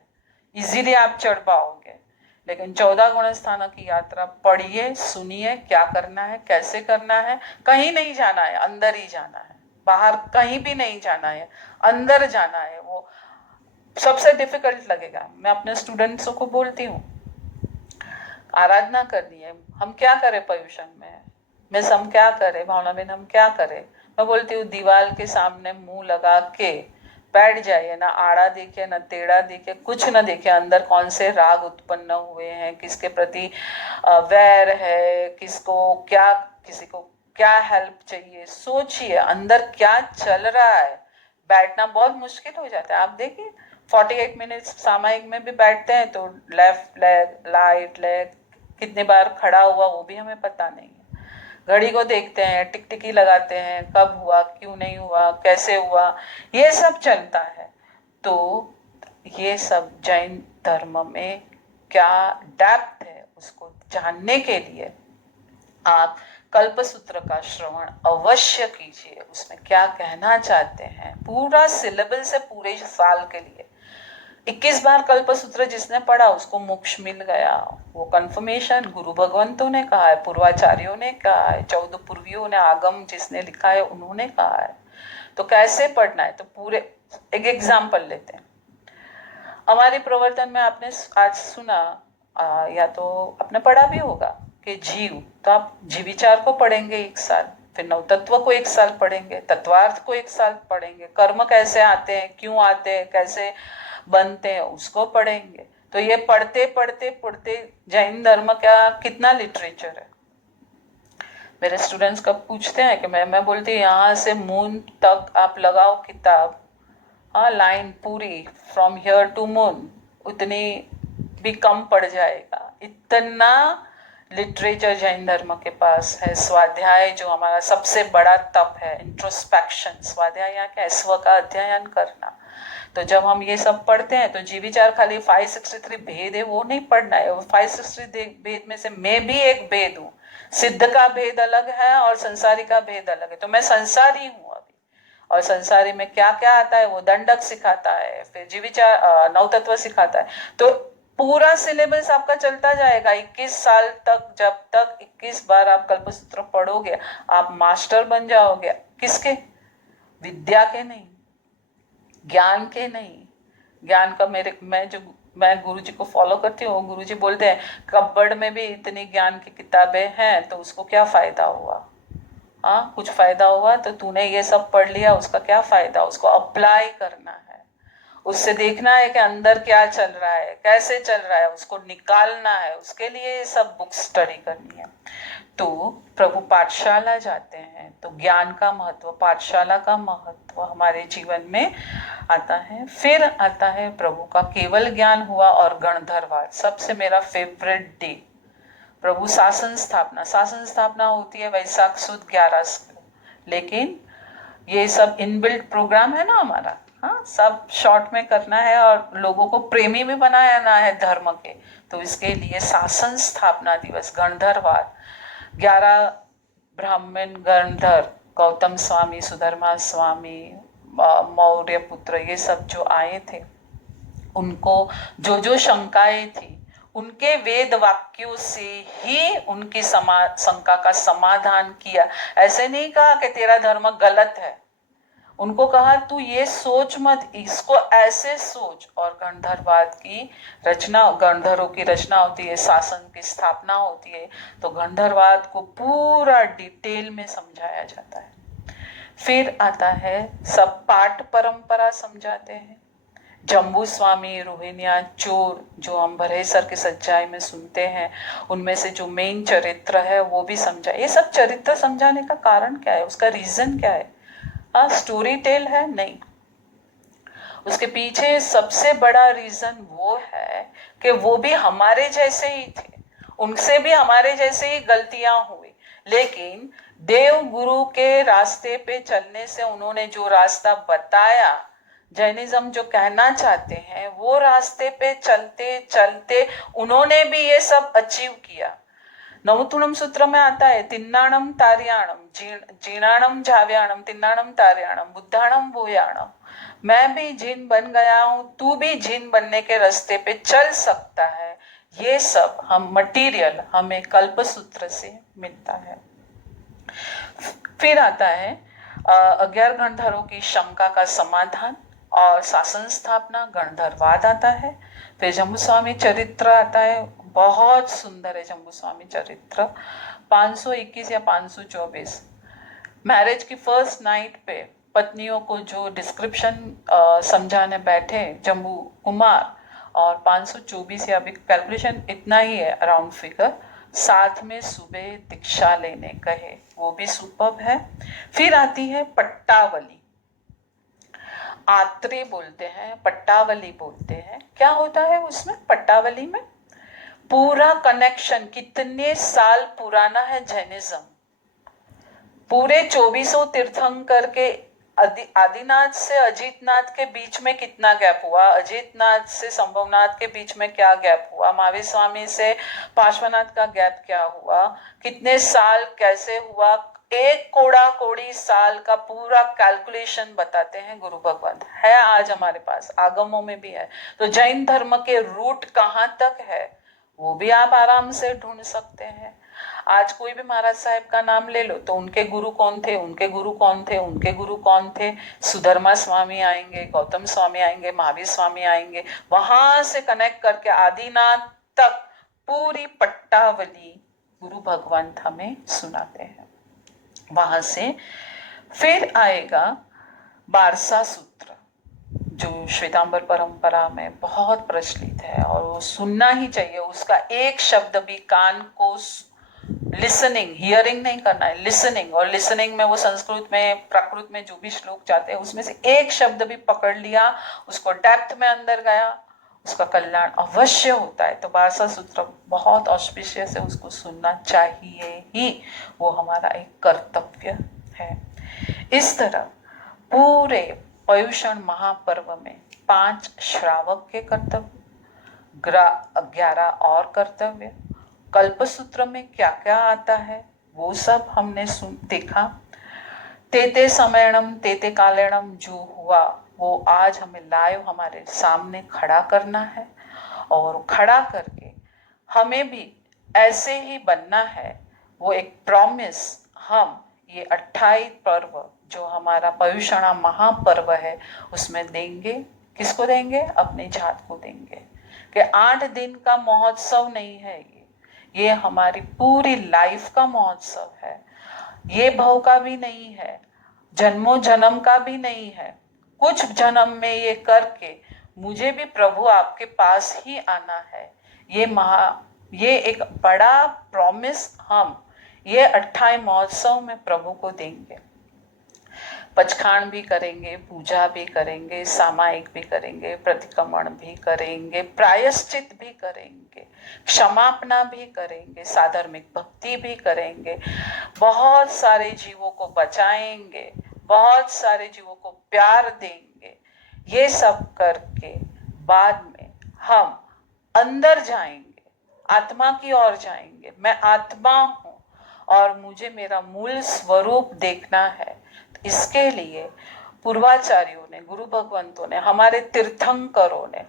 इजीली आप चढ़ पाओगे। लेकिन 14 गुणस्थानक की यात्रा पढ़िए, सुनिए, क्या करना है, कैसे करना है। कहीं नहीं जाना है, अंदर ही जाना है, बाहर कहीं भी नहीं जाना है, अंदर जाना है। वो सबसे डिफिकल्ट लगेगा। मैं अपने स्टूडेंट्सों को बोलती हूँ, आराधना करनी है, हम क्या करें पर्यूषण में, मिस हम क्या करें, भावना में हम क्या करें। मैं बोलती हूँ दीवार के सामने मुंह लगा के बैठ जाइए, ना आड़ा देखे ना टेढ़ा देखे, कुछ ना देखे अंदर कौन से राग उत्पन्न हुए हैं, किसके प्रति वैर है, किसी को क्या हेल्प चाहिए। सोचिए अंदर क्या चल रहा है। बैठना बहुत मुश्किल हो जाता है। आप देखिए 48 मिनट्स सामायिक में भी बैठते हैं तो लेफ्ट लेग, राइट लेग कितने बार खड़ा हुआ वो भी हमें पता नहीं है। घड़ी को देखते हैं, टिकटिकी लगाते हैं, कब हुआ, क्यों नहीं हुआ, कैसे हुआ, ये सब चलता है। तो ये सब जैन धर्म में क्या डेप्थ है उसको जानने के लिए आप कल्पसूत्र का श्रवण अवश्य कीजिए। उसमें क्या कहना चाहते हैं, पूरा सिलेबस है पूरे साल के लिए। 21 बार कल्पसूत्र जिसने पढ़ा उसको मोक्ष मिल गया। वो कंफर्मेशन गुरु भगवंतों ने कहा है, पूर्वाचार्यों ने कहा है, 14 पूर्वियों ने, आगम जिसने लिखा है उन्होंने कहा है। तो कैसे पढ़ना है, तो पूरे एक एग्जाम्पल लेते हैं। हमारे प्रवर्तन में आपने आज सुना या तो आपने पढ़ा भी होगा कि जीव, तो आप जीव विचार को पढ़ेंगे 1 साल, फिर नवतत्व को 1 साल पढ़ेंगे, तत्वार्थ को 1 साल पढ़ेंगे, कर्म कैसे आते हैं, क्यों आते हैं, कैसे बनते हैं उसको पढ़ेंगे। तो ये पढ़ते पढ़ते पढ़ते जैन धर्म का कितना लिटरेचर है। मेरे स्टूडेंट्स कब पूछते हैं कि मैं बोलती हूँ यहाँ से मून तक आप लगाओ किताब, हाँ लाइन पूरी फ्रॉम हियर टू मून, उतनी भी कम पड़ जाएगा। इतना लिटरेचर जैन धर्म के पास है। स्वाध्याय जो हमारा सबसे बड़ा तप है, इंट्रोस्पेक्शन, स्वाध्याय यहाँ क्या है, स्व का अध्ययन करना। तो जब हम ये सब पढ़ते हैं तो जीव विचार खाली 563 भेद है वो नहीं पढ़ना है। 563 भेद में से मैं भी एक भेद हूँ। सिद्ध का भेद अलग है और संसारी का भेद अलग है। तो मैं संसारी हूँ अभी, और संसारी में क्या क्या आता है वो दंडक सिखाता है, फिर जीव विचार नवतत्व सिखाता है। तो पूरा सिलेबस आपका चलता जाएगा 21 साल तक। जब तक 21 बार आप कल्पसूत्र पढ़ोगे आप मास्टर बन जाओगे। किसके? विद्या के नहीं, ज्ञान के नहीं। ज्ञान का मैं गुरुजी को फॉलो करती हूँ। गुरुजी बोलते हैं कब्बड़ में भी इतनी ज्ञान की किताबें हैं तो उसको क्या फायदा हुआ। हाँ, कुछ फायदा हुआ तो तूने ये सब पढ़ लिया, उसका क्या फायदा। उसको अप्लाई करना है, उससे देखना है कि अंदर क्या चल रहा है, कैसे चल रहा है, उसको निकालना है। उसके लिए सब बुक स्टडी करनी है। तो प्रभु पाठशाला जाते हैं तो ज्ञान का महत्व, पाठशाला का महत्व हमारे जीवन में आता है। फिर आता है प्रभु का केवल ज्ञान हुआ और गणधरवाद, सबसे मेरा फेवरेट डे। प्रभु शासन स्थापना होती है वैशाख सुद 11 को। लेकिन ये सब इनबिल्ट प्रोग्राम है ना हमारा, हाँ, सब शॉर्ट में करना है और लोगों को प्रेमी भी बनाना है धर्म के। तो इसके लिए शासन स्थापना दिवस, गणधरवाद, 11 ब्राह्मण गणधर, गौतम स्वामी, सुधर्मा स्वामी, मौर्य पुत्र, ये सब जो आए थे, उनको जो शंकाएं थी उनके वेद वाक्यों से ही उनकी शंका का समाधान किया। ऐसे नहीं कहा कि तेरा धर्म गलत है, उनको कहा तू ये सोच मत, इसको ऐसे सोच। और गणधरवाद की रचना, गणधरों की रचना होती है, शासन की स्थापना होती है। तो गणधरवाद को पूरा डिटेल में समझाया जाता है। फिर आता है सब पाठ परंपरा समझाते हैं। जम्बू स्वामी, रोहिणिया चोर, जो हम भरेसर के सच्चाई में सुनते हैं, उनमें से जो मेन चरित्र है वो भी समझा। ये सब चरित्र समझाने का कारण क्या है, उसका रीजन क्या है? हाँ, स्टोरी टेल है नहीं, उसके पीछे सबसे बड़ा रीजन वो है कि वो भी हमारे जैसे ही थे, उनसे भी हमारे जैसे ही गलतियां हुई, लेकिन देव गुरु के रास्ते पे चलने से उन्होंने जो रास्ता बताया, जैनिज्म जो कहना चाहते हैं, वो रास्ते पे चलते चलते उन्होंने भी ये सब अचीव किया। नवतुणम सूत्र में आता है, तिन्नाणम तार्याणम जीर्णाणम झाव्याणम तिन्नाणम तार्याणम बुद्धाणम भूयाणम। मैं भी जिन बन गया हूं, तू भी जिन बनने के रास्ते पे चल सकता है। ये सब हम मटेरियल हमें कल्प सूत्र से मिलता है। फिर आता है 11 गणधरों की शंका का समाधान और शासन स्थापना, गणधरवाद आता है। फिर जम्बूस्वामी चरित्र आता है, बहुत सुंदर है जम्बूस्वामी चरित्र। 521 या 524 मैरिज की फर्स्ट नाइट पे पत्नियों को जो डिस्क्रिप्शन समझाने बैठे जम्बू कुमार, और 524 या अभी कैलकुलेशन इतना ही है अराउंड फिगर, साथ में सुबह दीक्षा लेने कहे, वो भी सुपर्ब है। फिर आती है पट्टावली, आत्रे बोलते हैं, पट्टावली बोलते हैं। क्या होता है उसमें पट्टावली में? पूरा कनेक्शन कितने साल पुराना है जैनिज्म, पूरे 2400 तीर्थंकर के आदिनाथ से अजीतनाथ के बीच में कितना गैप हुआ, अजीतनाथ से संभवनाथ के बीच में क्या गैप हुआ, महावीर स्वामी से पार्श्वनाथ का गैप क्या हुआ, कितने साल कैसे हुआ, एक कोड़ा कोड़ी साल का पूरा कैलकुलेशन बताते हैं गुरु भगवान। है आज हमारे पास, आगमों में भी है। तो जैन धर्म के रूट कहाँ तक है वो भी आप आराम से ढूंढ सकते हैं। आज कोई भी महाराज साहब का नाम ले लो तो उनके गुरु कौन थे, उनके गुरु कौन थे, उनके गुरु कौन थे, सुधर्मा स्वामी आएंगे, गौतम स्वामी आएंगे, महावीर स्वामी आएंगे, वहां से कनेक्ट करके आदिनाथ तक पूरी पट्टावली गुरु भगवंत हमें सुनाते हैं। वहां से फिर आएगा बारसा सूत्र, जो श्वेतांबर परंपरा में बहुत प्रचलित है और वो सुनना ही चाहिए। उसका एक शब्द भी कान को लिसनिंग, हियरिंग नहीं करना है, लिसनिंग। और लिसनिंग में वो संस्कृत में, प्राकृत में जो भी श्लोक चाहते हैं उसमें से एक शब्द भी पकड़ लिया, उसको डेप्थ में अंदर गया, उसका कल्याण अवश्य होता है। तो बारसा सूत्र बहुत ऑस्पिशियस है, उसको सुनना चाहिए ही, वो हमारा एक कर्तव्य है। इस तरह पूरे पर्युषण महापर्व में 5 श्रावक के कर्तव्य, 11 और कर्तव्य, कल्पसूत्र में क्या क्या आता है वो सब हमने देखा। तेते समयणम तेते कालेणम जो हुआ वो आज हमें लाइव हमारे सामने खड़ा करना है, और खड़ा करके हमें भी ऐसे ही बनना है। वो एक प्रॉमिस हम ये 28 पर्व जो हमारा पर्युषणा महापर्व है उसमें देंगे। किसको देंगे? अपने जात को देंगे। कि 8 दिन का महोत्सव नहीं है ये हमारी पूरी लाइफ का महोत्सव है। ये भव का भी नहीं है, जन्मों जन्म का भी नहीं है। कुछ जन्म में ये करके मुझे भी प्रभु आपके पास ही आना है। ये एक बड़ा प्रॉमिस हम ये 28 महोत्सव में प्रभु को देंगे। पचखाण भी करेंगे, पूजा भी करेंगे, सामायिक भी करेंगे, प्रतिक्रमण भी करेंगे, प्रायश्चित भी करेंगे, क्षमापना भी करेंगे, साधर्मिक भक्ति भी करेंगे, बहुत सारे जीवों को बचाएंगे, बहुत सारे जीवों को प्यार देंगे। ये सब करके बाद में हम अंदर जाएंगे, आत्मा की ओर जाएंगे। मैं आत्मा हूँ और मुझे मेरा मूल स्वरूप देखना है। इसके लिए पूर्वाचार्यों ने, गुरु भगवंतों ने, हमारे तीर्थंकरों ने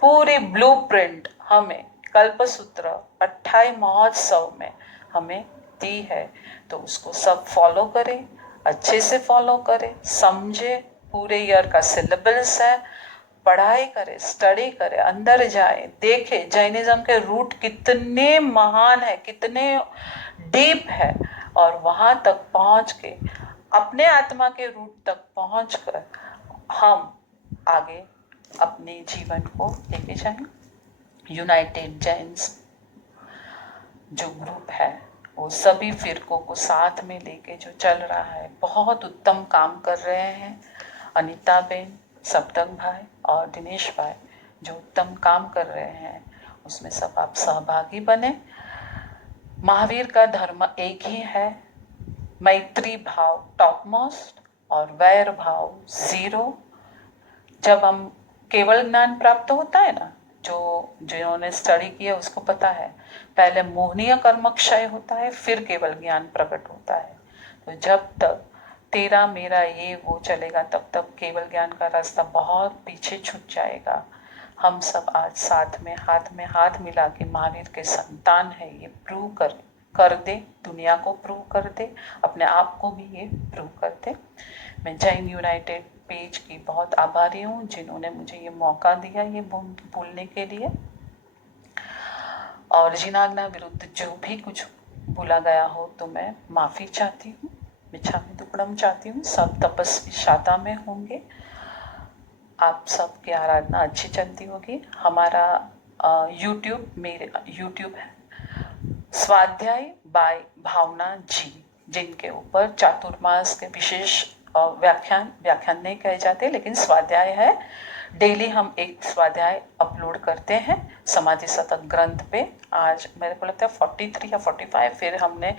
पूरी ब्लूप्रिंट हमें कल्पसूत्र 28 महोत्सव में हमें दी है। तो उसको सब फॉलो करें, अच्छे से फॉलो करें, समझे। पूरे ईयर का सिलेबस है, पढ़ाई करे, स्टडी करे, अंदर जाए, देखे जैनिज्म के रूट कितने महान है, कितने डीप है, और वहां तक पहुंच के अपने आत्मा के रूट तक पहुंचकर हम आगे अपने जीवन को लेके जाएं। यूनाइटेड जैन्स जो ग्रुप है वो सभी फिरकों को साथ में लेके जो चल रहा है, बहुत उत्तम काम कर रहे हैं। अनीता बेन, सप्तक भाई और दिनेश भाई जो उत्तम काम कर रहे हैं उसमें सब आप सहभागी बने। महावीर का धर्म एक ही है, मैत्री भाव टॉप मोस्ट और वैर भाव 0। जब हम केवल ज्ञान प्राप्त होता है ना, जो जिन्होंने स्टडी किया उसको पता है, पहले मोहनीय कर्म क्षय होता है फिर केवल ज्ञान प्रकट होता है। तो जब तक तेरा मेरा ये वो चलेगा तब तक केवल ज्ञान का रास्ता बहुत पीछे छूट जाएगा। हम सब आज साथ में हाथ मिला के महावीर के संतान है ये प्रूव कर दे, दुनिया को प्रूव कर दे, अपने आप को भी ये प्रूव कर दे। मैं जैन यूनाइटेड पेज की बहुत आभारी हूँ जिन्होंने मुझे ये मौका दिया ये बोलने के लिए। और जिनाग्ना विरुद्ध जो भी कुछ बोला गया हो तो मैं माफ़ी चाहती हूँ, मिच्छामि दुक्कडम चाहती हूँ। सब तपस्वी शाता में होंगे, आप सबकी आराधना अच्छी चलती होगी। हमारा मेरे यूट्यूब है स्वाध्याय बाय भावना जी, जिनके ऊपर चातुर्मास के विशेष व्याख्यान नहीं कहे जाते लेकिन स्वाध्याय है। डेली हम एक स्वाध्याय अपलोड करते हैं समाधि शतक ग्रंथ पे। आज मेरे को लगता है 43 या 45। फिर हमने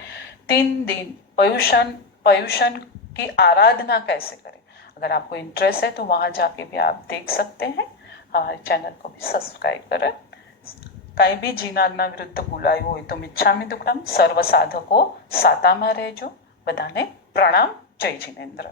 3 दिन पयुषण की आराधना कैसे करें। अगर आपको इंटरेस्ट है तो वहाँ जाके भी आप देख सकते हैं। हमारे चैनल को भी सब्सक्राइब करें। कहीं भी जीनाज्ञा विरुद्ध बोलाय હોય તો મિચ્છામિ દુક્કડમ સર્વ સાધકો સાતામાં રહેજો। બધાને પ્રણામ, જય જિનેન્દ્ર।